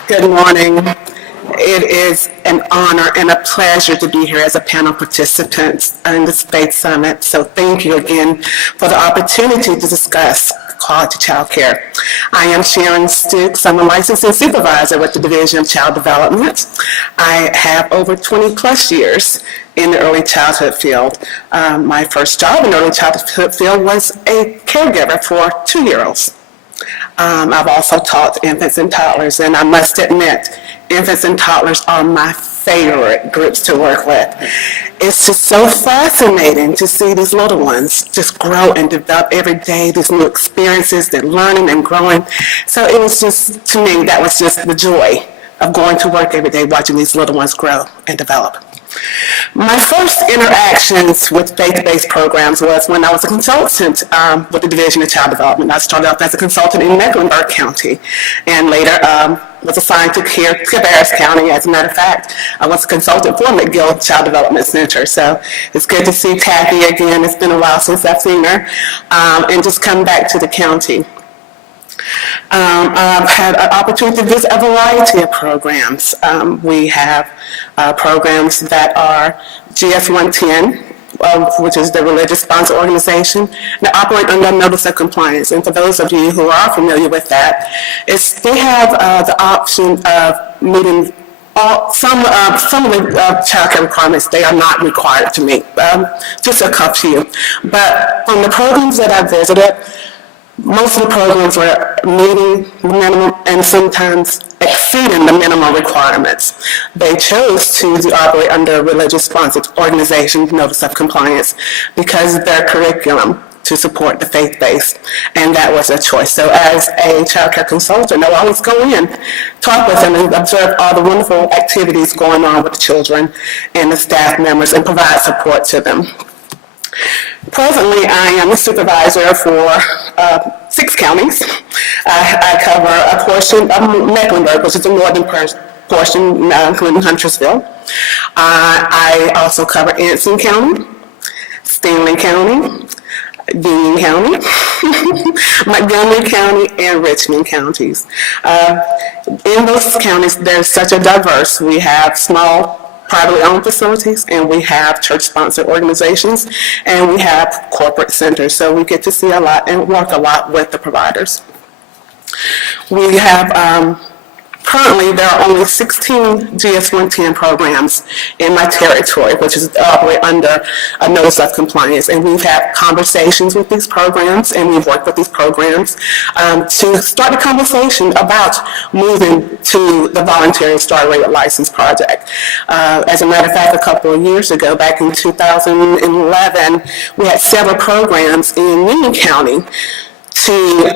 Good morning. It is an honor and a pleasure to be here as a panel participant in this Faith Summit. So thank you again for the opportunity to discuss quality child care. I am Sharon Stooks. I'm a licensing supervisor with the Division of Child Development. I have over 20 plus years in the early childhood field. My first job in the early childhood field was a caregiver for 2-year-olds. I've also taught infants and toddlers, and I must admit, infants and toddlers are my favorite groups to work with. It's just so fascinating to see these little ones just grow and develop every day, these new experiences, they're learning and growing. So it was just, to me, that was just the joy of going to work every day, watching these little ones grow and develop. My first interactions with faith-based programs was when I was a consultant with the Division of Child Development. I started off as a consultant in Mecklenburg County and later was assigned to Cabarrus County. As a matter of fact, I was a consultant for McGill Child Development Center. So it's good to see Kathy again. It's been a while since I've seen her, and just come back to the county. I've had an opportunity to visit a variety of programs. We have programs that are GS 110, which is the religious sponsor organization, that operate under notice of compliance. And for those of you who are familiar with that, they have the option of meeting some of the child care requirements they are not required to meet, just a couple. But from the programs that I visited, most of the programs were meeting the minimum and sometimes exceeding the minimum requirements. They chose to operate under a religious sponsored organization notice of compliance because their curriculum to support the faith-based, and that was a choice. So as a child care consultant, I always go in, talk with them, and observe all the wonderful activities going on with the children and the staff members and provide support to them. Presently, I am a supervisor for 6 counties. I cover a portion of Mecklenburg, which is the northern portion, including Huntersville. I also cover Anson County, Stanley County, Union County, Montgomery County, and Richmond counties. In those counties, there's such a diverse. We have small privately owned facilities, and we have church-sponsored organizations, and we have corporate centers. So we get to see a lot and work a lot with the providers. We have, currently, there are only 16 GS-110 programs in my territory, which is operate under a notice of compliance. And we've had conversations with these programs, and we've worked with these programs to start a conversation about moving to the voluntary star-rated license project. As a matter of fact, a couple of years ago, back in 2011, we had several programs in Union County to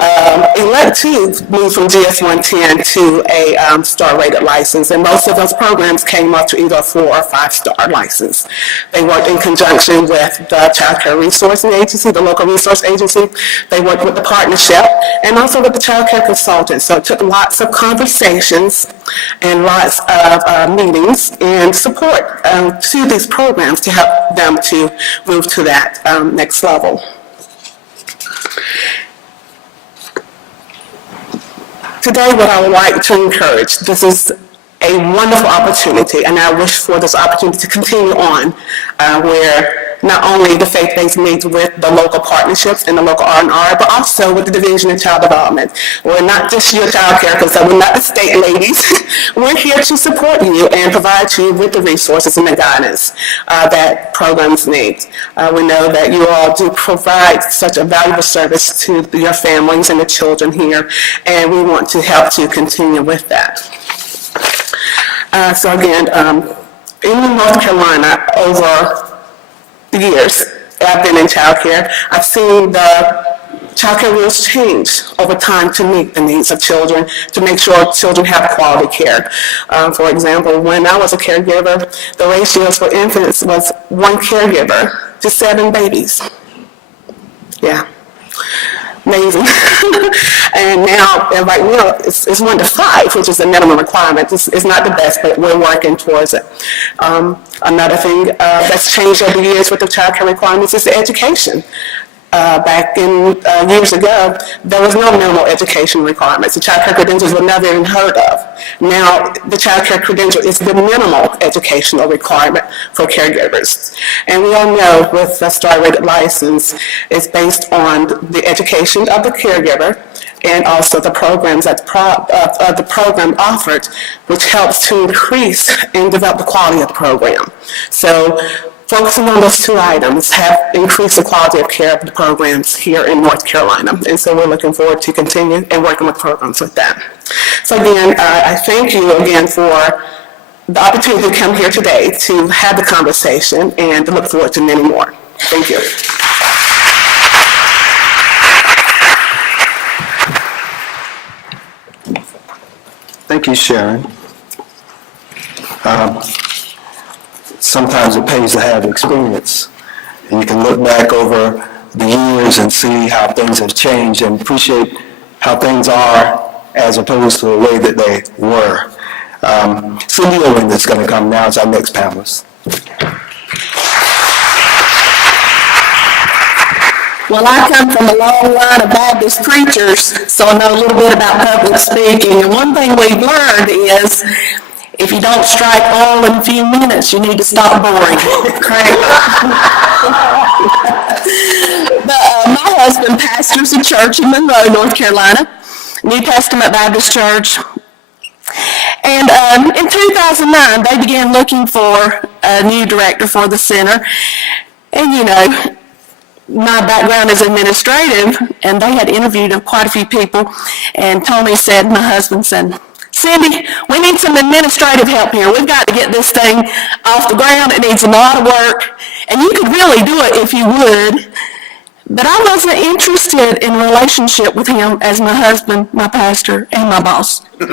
elect to move from GS-110 to a star-rated license, and most of those programs came up to either a 4- or 5-star license. They worked in conjunction with the Child Care Resourcing Agency, the local resource agency. They worked with the partnership and also with the child care consultant. So it took lots of conversations and lots of meetings and support to these programs to help them to move to that next level. Today, what I would like to encourage, this is a wonderful opportunity, and I wish for this opportunity to continue on, where not only the faith-based meets with the local partnerships and the local R&R, but also with the Division of Child Development. We're not just your child care consultant, we're not the state ladies. We're here to support you and provide you with the resources and the guidance that programs need. We know that you all do provide such a valuable service to your families and the children here, and we want to help to continue with that. So again, in North Carolina, over the years I've been in child care, I've seen the child care rules change over time to meet the needs of children, to make sure children have quality care. For example, when I was a caregiver, the ratios for infants was 1 caregiver to 7 babies. Yeah. Amazing. And now, right now, it's 1 to 5, which is the minimum requirement. It's not the best, but we're working towards it. Another thing that's changed over the years with the child care requirements is the education. Back in years ago, there was no minimal education requirements. The child care credentials were never even heard of. Now, the child care credential is the minimal educational requirement for caregivers. And we all know with the star-rated license, it's based on the education of the caregiver and also the programs that the program offered, which helps to increase and develop the quality of the program. So focusing on those 2 items have increased the quality of care of the programs here in North Carolina. And so we're looking forward to continue and working with programs with that. So again, I thank you again for the opportunity to come here today to have the conversation and to look forward to many more. Thank you. Thank you, Sharon. Sometimes it pays to have experience. And you can look back over the years and see how things have changed and appreciate how things are as opposed to the way that they were. Cindy Owen is going to come now as our next panelist. Well, I come from a long line of Baptist preachers, so I know a little bit about public speaking. And one thing we've learned is if you don't strike oil in a few minutes, you need to stop boring. But my husband pastors a church in Monroe, North Carolina, New Testament Baptist Church. And in 2009, they began looking for a new director for the center. And, you know, my background is administrative, and they had interviewed quite a few people. And Tony said, my husband said, Cindy, we need some administrative help here. We've got to get this thing off the ground. It needs a lot of work. And you could really do it if you would. But I wasn't interested in a relationship with him as my husband, my pastor, and my boss. You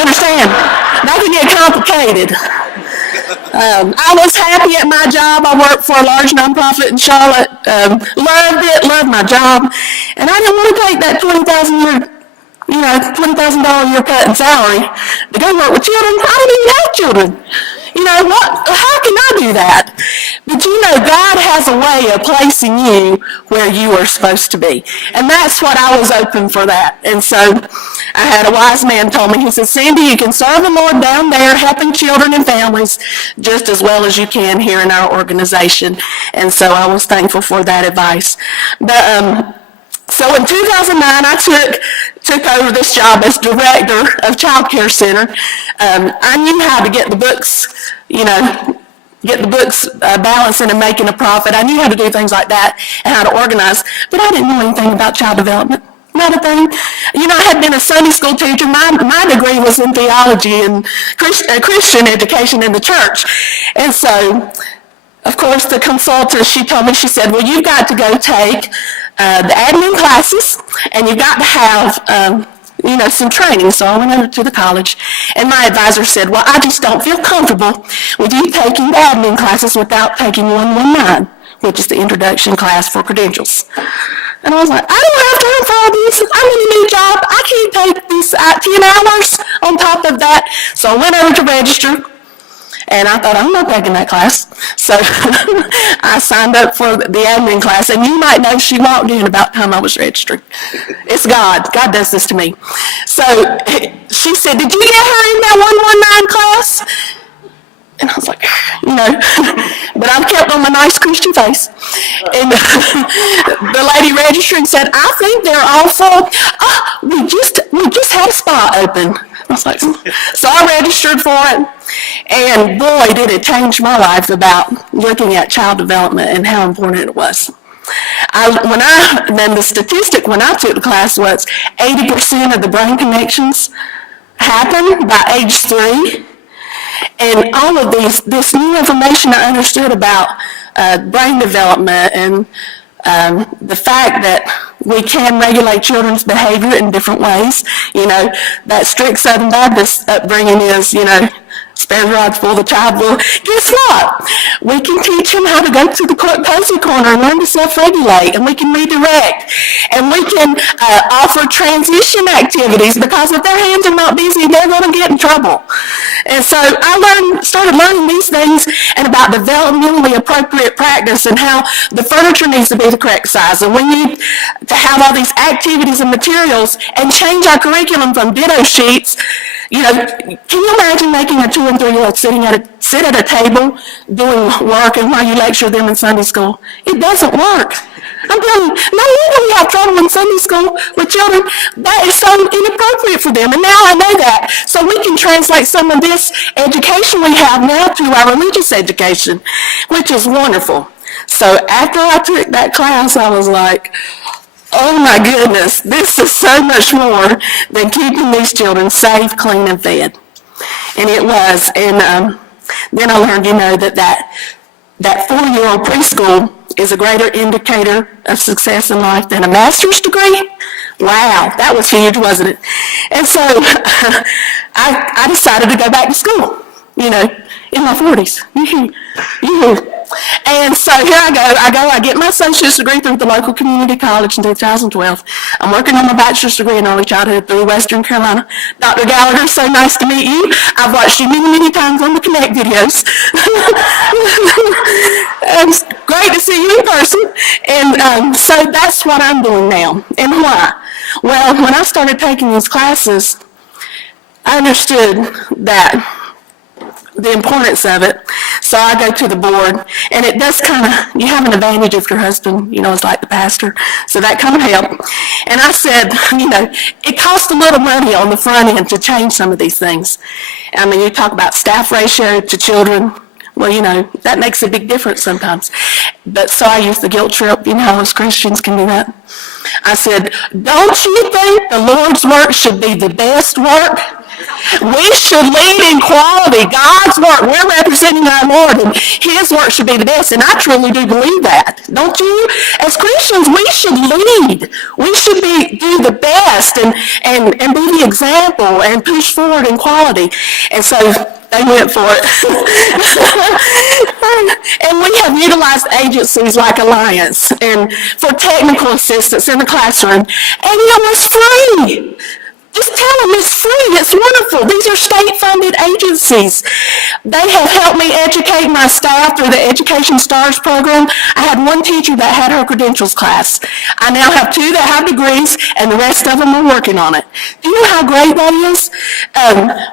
understand? That can get complicated. I was happy at my job. I worked for a large nonprofit in Charlotte. Loved it, loved my job. And I didn't want to take that $20,000 $20,000 a year cut in salary to go work with children. I don't even have children. How can I do that? But God has a way of placing you where you are supposed to be. And that's what I was open for that. And so I had a wise man told me, he said, Sandy, you can serve the Lord down there helping children and families just as well as you can here in our organization. And so I was thankful for that advice. But, so in 2009, I took over this job as director of Child Care Center. I knew how to get the books, balancing and making a profit. I knew how to do things like that and how to organize, but I didn't know anything about child development. Not a thing. I had been a Sunday school teacher. My degree was in theology and Christian education in the church. And so, of course, the consultant, she told me, she said, well, you've got to go take the admin classes, and you've got to have, some training. So I went over to the college, and my advisor said, well, I just don't feel comfortable with you taking the admin classes without taking 119, which is the introduction class for credentials. And I was like, I don't have time for all this. I'm in a new job. I can't take these 10 hours on top of that. So I went over to register. And I thought, I'm not taking that class. So I signed up for the admin class. And you might know she walked in about the time I was registering. It's God. God does this to me. So she said, did you get her in that 119 class? And I was like, but I've kept on my nice Christian face. And the lady registering said, I think they're all full. We just had a spot open. I was like, so I registered for it. And boy, did it change my life about looking at child development and how important it was. Then the statistic when I took the class was 80% of the brain connections happen by age 3. And all of this new information I understood about brain development and the fact that we can regulate children's behavior in different ways. That strict Southern Baptist upbringing is, spare rods full, the child will. Guess what? We can teach him how to go to the cozy corner and learn to self-regulate, and we can redirect, and we can offer transition activities, because if their hands are not busy, they're going to get in trouble. And so I started learning these things and about developmentally appropriate practice and how the furniture needs to be the correct size, and we need to have all these activities and materials and change our curriculum from ditto sheets. Can you imagine making a 2- and 3-year-old sit at a table doing work and while you lecture them in Sunday school? It doesn't work. I'm telling you, no wonder we have trouble in Sunday school with children. That is so inappropriate for them. And now I know that. So we can translate some of this education we have now to our religious education, which is wonderful. So after I took that class, I was like, oh my goodness, this is so much more than keeping these children safe, clean, and fed. And it was. And then I learned, that 4-year-old preschool is a greater indicator of success in life than a master's degree. Wow, that was huge, wasn't it? And so I decided to go back to school, in my 40s. And so here I get my associate's degree through the local community college in 2012. I'm working on my bachelor's degree in early childhood through Western Carolina. Dr. Gallagher, so nice to meet you. I've watched you many, many times on the Connect videos. It's great to see you in person. And so that's what I'm doing now. And why? Well, when I started taking these classes, I understood that the importance of it. So I go to the board, and it does you have an advantage if your husband, is like the pastor. So that kind of helped. And I said, it costs a little money on the front end to change some of these things. I mean, you talk about staff ratio to children. Well, that makes a big difference sometimes. But so I use the guilt trip, how us Christians can do that. I said, don't you think the Lord's work should be the best work? We should lead in quality. God's work, we're representing our Lord, and His work should be the best. And I truly do believe that. Don't you? As Christians, we should lead. We should do the best and be the example and push forward in quality. And so they went for it. And we have utilized agencies like Alliance and for technical assistance in the classroom. And it was free. Just tell them it's free, it's wonderful. These are state-funded agencies. They have helped me educate my staff through the Education Stars program. I had one teacher that had her credentials class. I now have 2 that have degrees, and the rest of them are working on it. Do you know how great that is?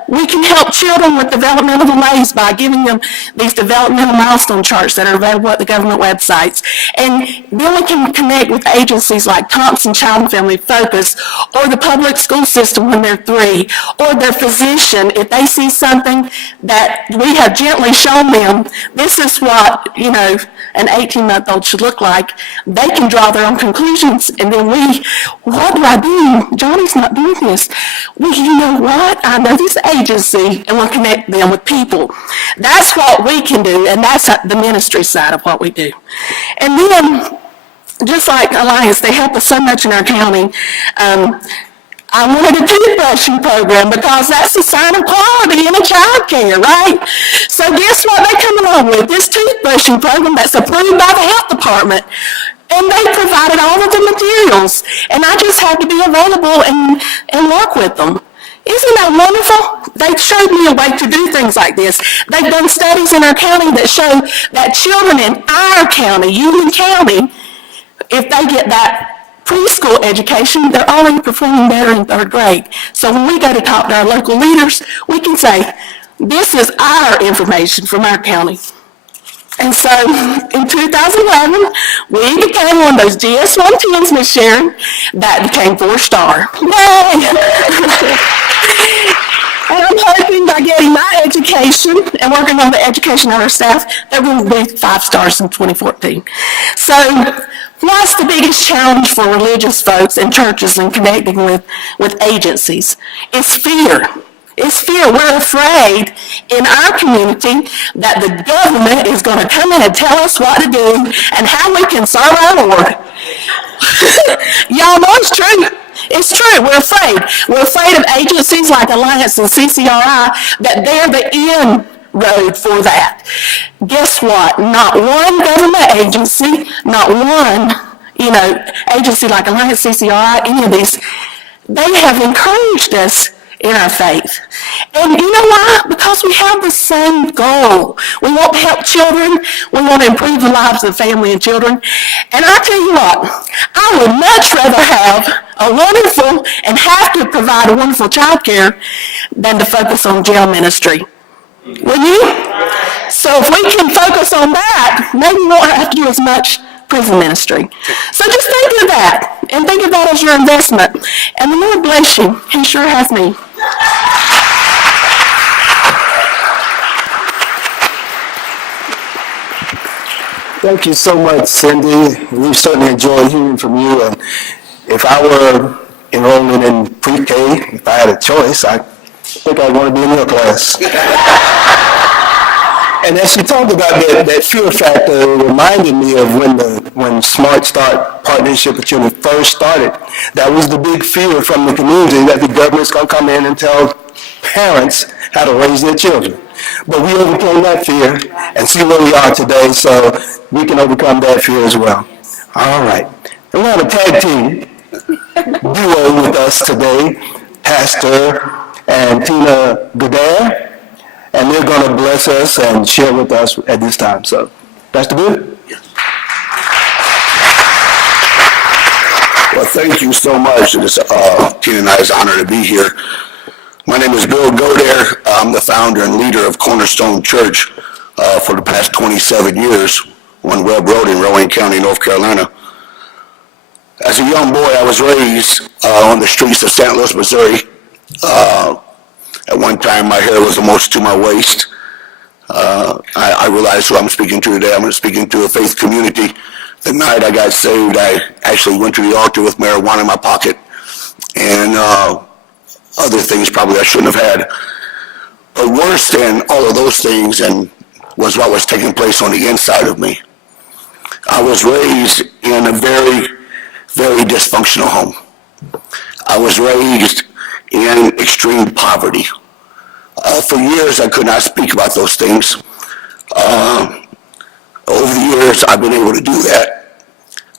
We can help children with developmental delays by giving them these developmental milestone charts that are available at the government websites. And then we can connect with agencies like Thompson Child and Family Focus, or the public school system when they're 3, or their physician, if they see something that we have gently shown them, this is what, an 18-month-old should look like, they can draw their own conclusions, and then what do I do? Johnny's not doing this. Well, you know what? I know this agency, and we'll connect them with people. That's what we can do, and that's the ministry side of what we do. And then, just like Alliance, they help us so much in our county. I wanted a toothbrushing program because that's a sign of quality in a child care, right? So guess what they come along with? This toothbrushing program that's approved by the health department. And they provided all of the materials. And I just had to be available and work with them. Isn't that wonderful? They showed me a way to do things like this. They've done studies in our county that show that children in our county, Union County, if they get that preschool education, they're already performing better in 3rd grade. So when we go to talk to our local leaders, we can say, this is our information from our county. And so in 2011, we became one of those GS-110s, Ms. Sharon, that became 4-star. Yay! And I'm hoping by getting my education and working on the education of our staff, that we'll be 5 stars in 2014. So what's the biggest challenge for religious folks and churches in connecting with agencies? It's fear. It's fear. We're afraid in our community that the government is going to come in and tell us what to do and how we can serve our Lord. Y'all know it's true. It's true. We're afraid. We're afraid of agencies like Alliance and CCRI, that they're the end road for that. Guess what? Not one government agency, not one, agency like Alliance, CCRI, any of these, they have encouraged us in our faith. And you know why? Because we have the same goal. We want to help children. We want to improve the lives of family and children. And I tell you what, I would much rather have a wonderful and have to provide a wonderful child care than to focus on jail ministry. Will you? So if we can focus on that, maybe we won't have to do as much prison ministry. So just think of that, and think of that as your investment. And the Lord bless you. He sure has me. Thank you so much, Cindy. We've certainly enjoyed hearing from you. And if I were enrolling in pre-K, if I had a choice, I think I'd want to be in your class. And as you talked about that fear factor, it reminded me of when Smart Start Partnership with Children first started. That was the big fear from the community, that the government's going to come in and tell parents how to raise their children. But we overcame that fear and see where we are today, so we can overcome that fear as well. All right. And we have a tag team duo with us today, Pastor and Tina Goddard. And they're going to bless us and share with us at this time. So, Pastor Bill? Well, thank you so much. Tina and I, it's an honor to be here. My name is Bill Goddard. I'm the founder and leader of Cornerstone Church for the past 27 years on Webb Road in Rowan County, North Carolina. As a young boy, I was raised on the streets of St. Louis, Missouri. At one time, my hair was almost to my waist. I realized who I'm speaking to today. I'm speaking to a faith community. The night I got saved, I actually went to the altar with marijuana in my pocket and other things probably I shouldn't have had. But worse than all of those things and was what was taking place on the inside of me. I was raised in a very, very dysfunctional home. I was raised in extreme poverty. For years, I could not speak about those things. Over the years, I've been able to do that.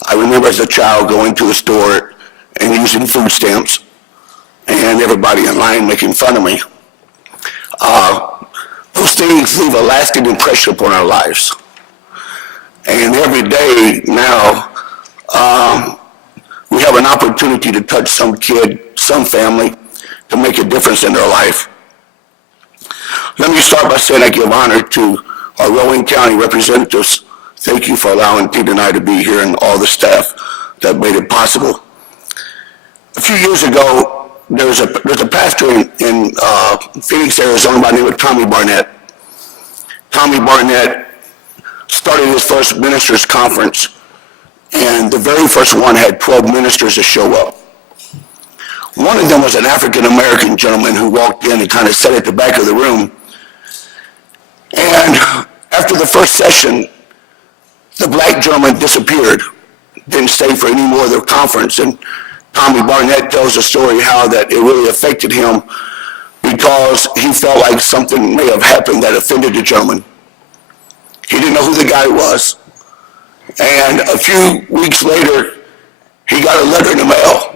I remember as a child going to a store and using food stamps and everybody in line making fun of me. Those things leave a lasting impression upon our lives. And every day now, we have an opportunity to touch some kid, some family, to make a difference in their life. Let me start by saying I give honor to our Rowan County representatives. Thank you for allowing Tina and I to be here and all the staff that made it possible. A few years ago, there's a pastor in Phoenix, Arizona by the name of Tommy Barnett. Tommy Barnett started his first ministers conference, and the very first one had 12 ministers to show up. One of them was an African-American gentleman who walked in and kind of sat at the back of the room. And after the first session, the black gentleman disappeared, didn't stay for any more of the conference. And Tommy Barnett tells a story how that it really affected him because he felt like something may have happened that offended the gentleman. He didn't know who the guy was. And a few weeks later, he got a letter in the mail.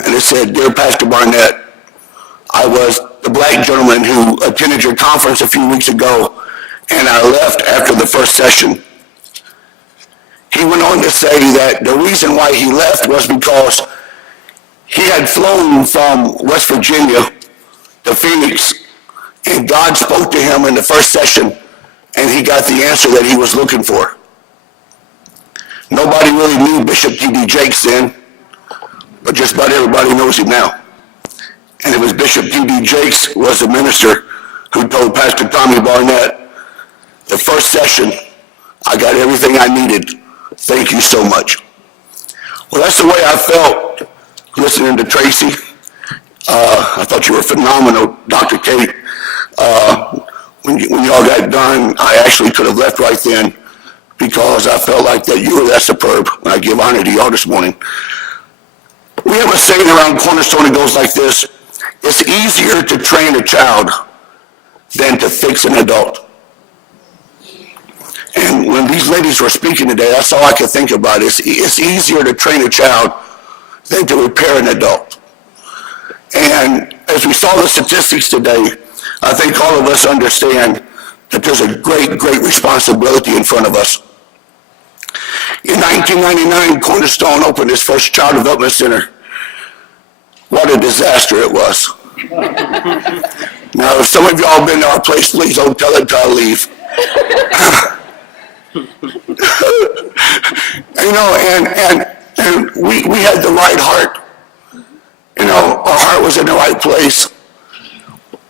And it said, "Dear Pastor Barnett, I was the black gentleman who attended your conference a few weeks ago, and I left after the first session." He went on to say that the reason why he left was because he had flown from West Virginia to Phoenix, and God spoke to him in the first session, and he got the answer that he was looking for. Nobody really knew Bishop T.D. Jakes then, but just about everybody knows him now. And it was Bishop T.D. Jakes was the minister who told Pastor Tommy Barnett, "The first session, I got everything I needed. Thank you so much." Well, that's the way I felt listening to Tracy. I thought you were phenomenal, Dr. Kate. When y'all got done, I actually could have left right then because I felt like that you were that superb. And I give honor to y'all this morning. We have a saying around Cornerstone that goes like this: it's easier to train a child than to fix an adult. And when these ladies were speaking today, that's all I could think about. It's easier to train a child than to repair an adult. And as we saw the statistics today, I think all of us understand that there's a great, great responsibility in front of us. In 1999, Cornerstone opened its first Child Development Center. What a disaster it was. Now, if some of y'all have been to our place, please don't tell it till I leave. You know, and we had the right heart. You know, our heart was in the right place.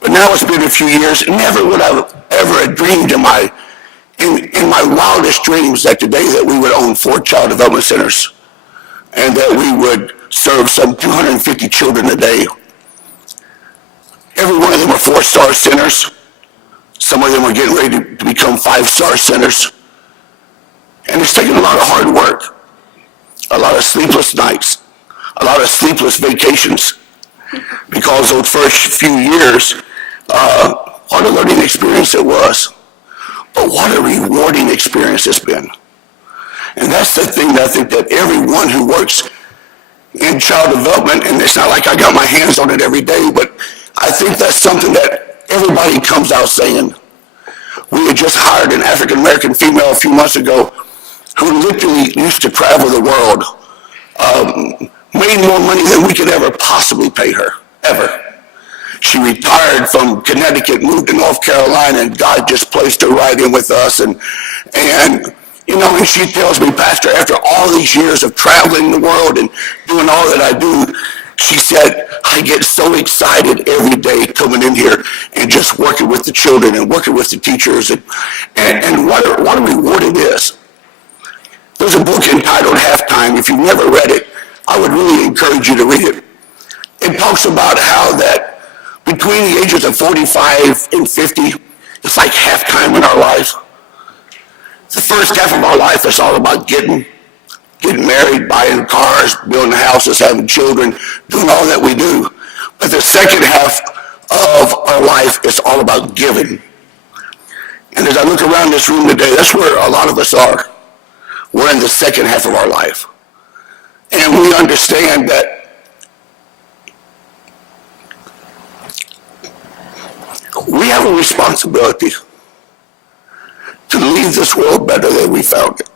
But now it's been a few years, and never would I have ever dreamed in my wildest dreams that today that we would own 4 child development centers and that we would serve some 250 children a day. Every one of them are 4-star centers. Some of them are getting ready to become 5-star centers. And it's taken a lot of hard work, a lot of sleepless nights, a lot of sleepless vacations, because those first few years, what a learning experience it was. But what a rewarding experience it's been. And that's the thing that I think that everyone who works in child development, and it's not like I got my hands on it every day, but I think that's something that everybody comes out saying. We had just hired an African-American female a few months ago who literally used to travel the world, made more money than we could ever possibly pay her, ever. She retired from Connecticut, moved to North Carolina, and God just placed her right in with us. And you know, and she tells me, "Pastor, after all these years of traveling the world and doing all that I do," she said, "I get so excited every day coming in here and just working with the children and working with the teachers, and what a reward it is." There's a book entitled Halftime. If you've never read it, I would really encourage you to read it. It talks about how that between the ages of 45 and 50, it's like halftime in our life. The first half of our life is all about getting married, buying cars, building houses, having children, doing all that we do. But the second half of our life is all about giving. And as I look around this room today, that's where a lot of us are. We're in the second half of our life. And we understand that We have a responsibility to leave this world better than we found it.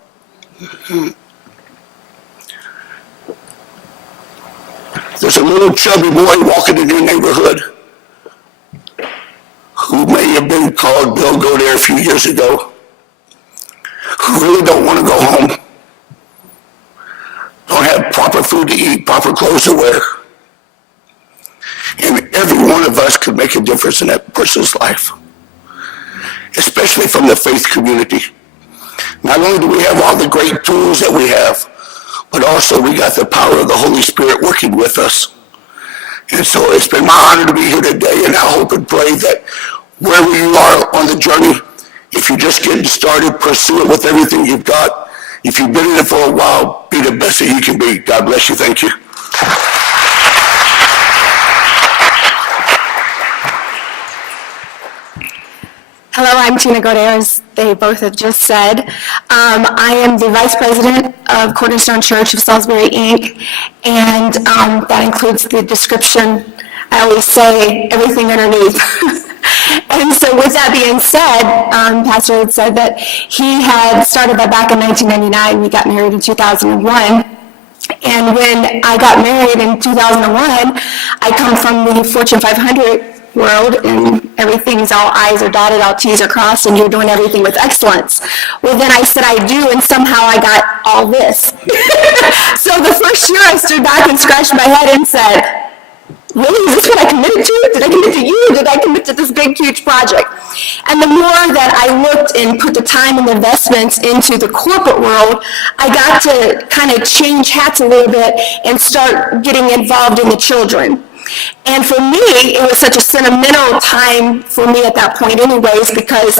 There's a little chubby boy walking in your neighborhood who may have been called Bill Go There a few years ago, who really don't want to go home, don't have proper food to eat, proper clothes to wear. And every one of us could make a difference in that person's life, especially from the faith community. Not only do we have all the great tools that we have, but also we got the power of the Holy Spirit working with us. And so it's been my honor to be here today, and I hope and pray that wherever you are on the journey, if you're just getting started, pursue it with everything you've got. If you've been in it for a while, be the best that you can be. God bless you. Thank you. Hello, I'm Tina Goder, as they both have just said. I am the Vice President of Cornerstone Church of Salisbury, Inc., and that includes the description. I always say everything underneath. And so with that being said, Pastor had said that he had started that back in 1999. We got married in 2001. And when I got married in 2001, I come from the Fortune 500 world, and everything's all I's are dotted, all T's are crossed, and you're doing everything with excellence. Well, then I said I do, and somehow I got all this. So the first year I stood back and scratched my head and said, really, is this what I committed to? Did I commit to you? Did I commit to this big, huge project? And the more that I looked and put the time and investments into the corporate world, I got to kind of change hats a little bit and start getting involved in the children. And for me, it was such a sentimental time for me at that point anyways, because,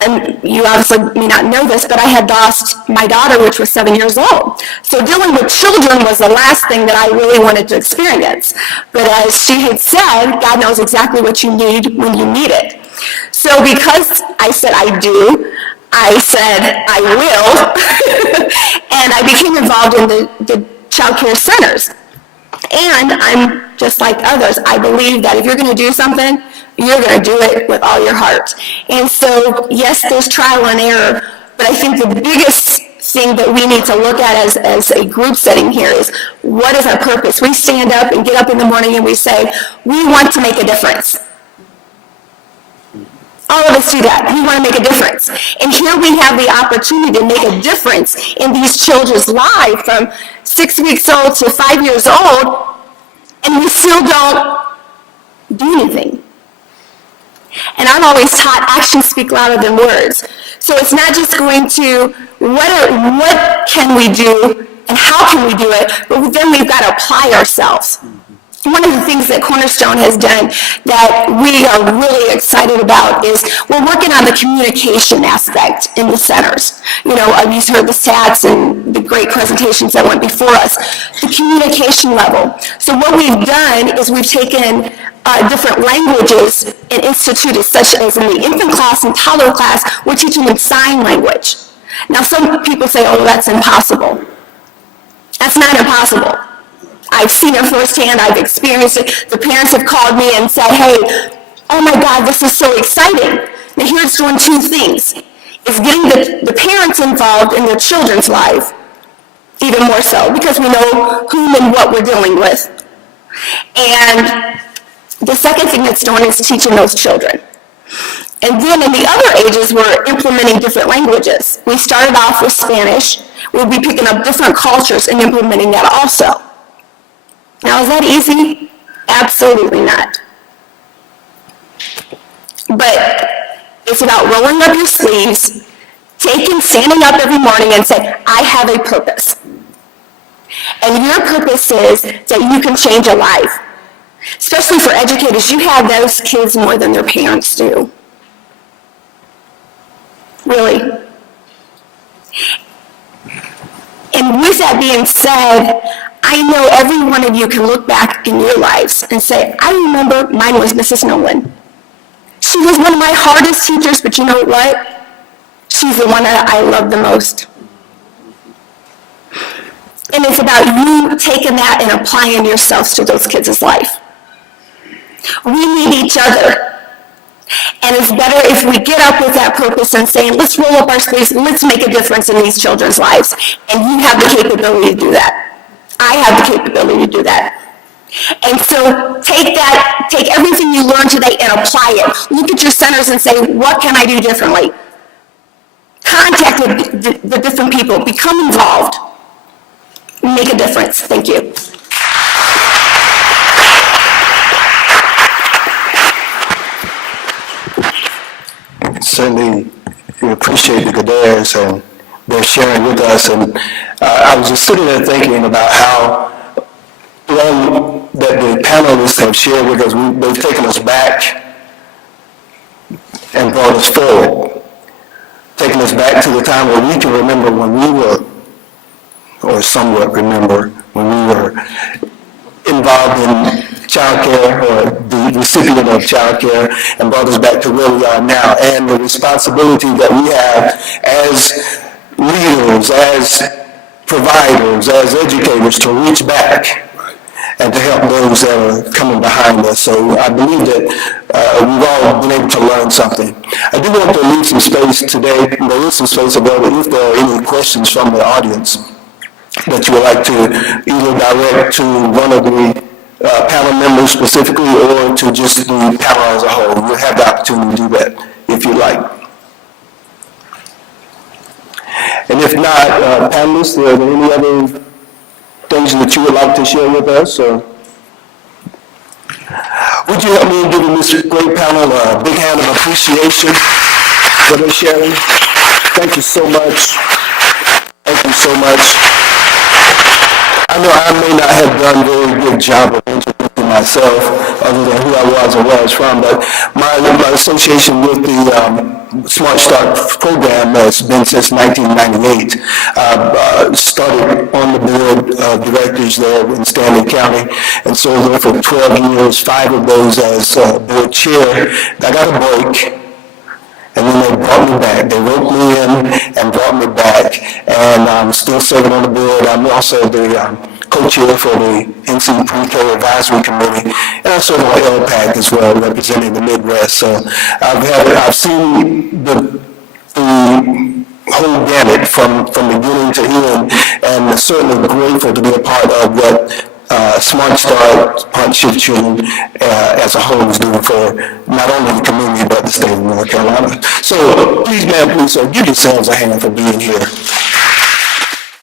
and you obviously may not know this, but I had lost my daughter, which was 7 years old. So dealing with children was the last thing that I really wanted to experience. But as she had said, God knows exactly what you need when you need it. So because I said I do, I said I will, and I became involved in the child care centers. And I'm just like others. I believe that if you're going to do something, you're going to do it with all your heart. And so, yes, there's trial and error, but I think the biggest thing that we need to look at as a group setting here is, what is our purpose? We stand up and get up in the morning and we say, we want to make a difference. All of us do that. We want to make a difference. And here we have the opportunity to make a difference in these children's lives from 6 weeks old to 5 years old, and we still don't do anything. And I've always taught actions speak louder than words. So it's not just going to, what can we do and how can we do it, but then we've got to apply ourselves. One of the things that Cornerstone has done that we are really excited about is we're working on the communication aspect in the centers. You know, you've heard the stats and the great presentations that went before us. The communication level. So what we've done is we've taken different languages and instituted, such as in the infant class and toddler class, we're teaching them sign language. Now some people say, oh, that's impossible. That's not impossible. I've seen it firsthand, I've experienced it. The parents have called me and said, hey, oh my God, this is so exciting. Now here it's doing two things. It's getting the parents involved in their children's life, even more so, because we know whom and what we're dealing with. And the second thing it's doing is teaching those children. And then in the other ages, we're implementing different languages. We started off with Spanish. We'll be picking up different cultures and implementing that also. Now, is that easy? Absolutely not. But it's about rolling up your sleeves, standing up every morning and saying, I have a purpose. And your purpose is that you can change a life. Especially for educators, you have those kids more than their parents do. Really. And with that being said, I know every one of you can look back in your lives and say, I remember mine was Mrs. Nolan. She was one of my hardest teachers, but you know what? She's the one that I love the most. And it's about you taking that and applying yourselves to those kids' life. We need each other. And it's better if we get up with that purpose and saying, let's roll up our sleeves, and let's make a difference in these children's lives. And you have the capability to do that. I have the capability to do that. And so take everything you learned today and apply it. Look at your centers and say, what can I do differently? Contact the different people, become involved, make a difference. Thank you. Certainly, we appreciate the Godares and their sharing with us. And I was just sitting there thinking about how long that the panelists have shared with us. They've taken us back and brought us forward, taking us back to the time where we can remember when we were, or somewhat remember, when we were involved in childcare or the recipient of childcare, and brought us back to where we are now, and the responsibility that we have as leaders, as providers, as educators to reach back and to help those that are coming behind us. So I believe that we've all been able to learn something. I do want to leave some space today. There is some space available if there are any questions from the audience that you would like to either direct to one of the panel members specifically or to just the panel as a whole. You'll have the opportunity to do that if you'd like. And if not, panelists, are there any other things that you would like to share with us? Or would you help me in giving this great panel a big hand of appreciation for their sharing? Thank you so much. Thank you so much. I know I may not have done a very good job of introducing myself, other than who I was and where I was from, but my association with the Smart Start program has been since 1998. Started on the board of directors there in Stanley County, and so there for 12 years, 5 of those as board chair. I got a break, and then they brought me back. They roped me in and brought me back, and I'm still serving on the board. I'm also the co-chair for the NCPC Advisory Committee, and I serve on LPAC as well, representing the Midwest. So I've seen the whole gamut from beginning to end, and certainly grateful to be a part of what Smart Start Partnership Children as a whole is doing for not only the community but the state of North Carolina. So please, ma'am, please, sir, give yourselves a hand for being here.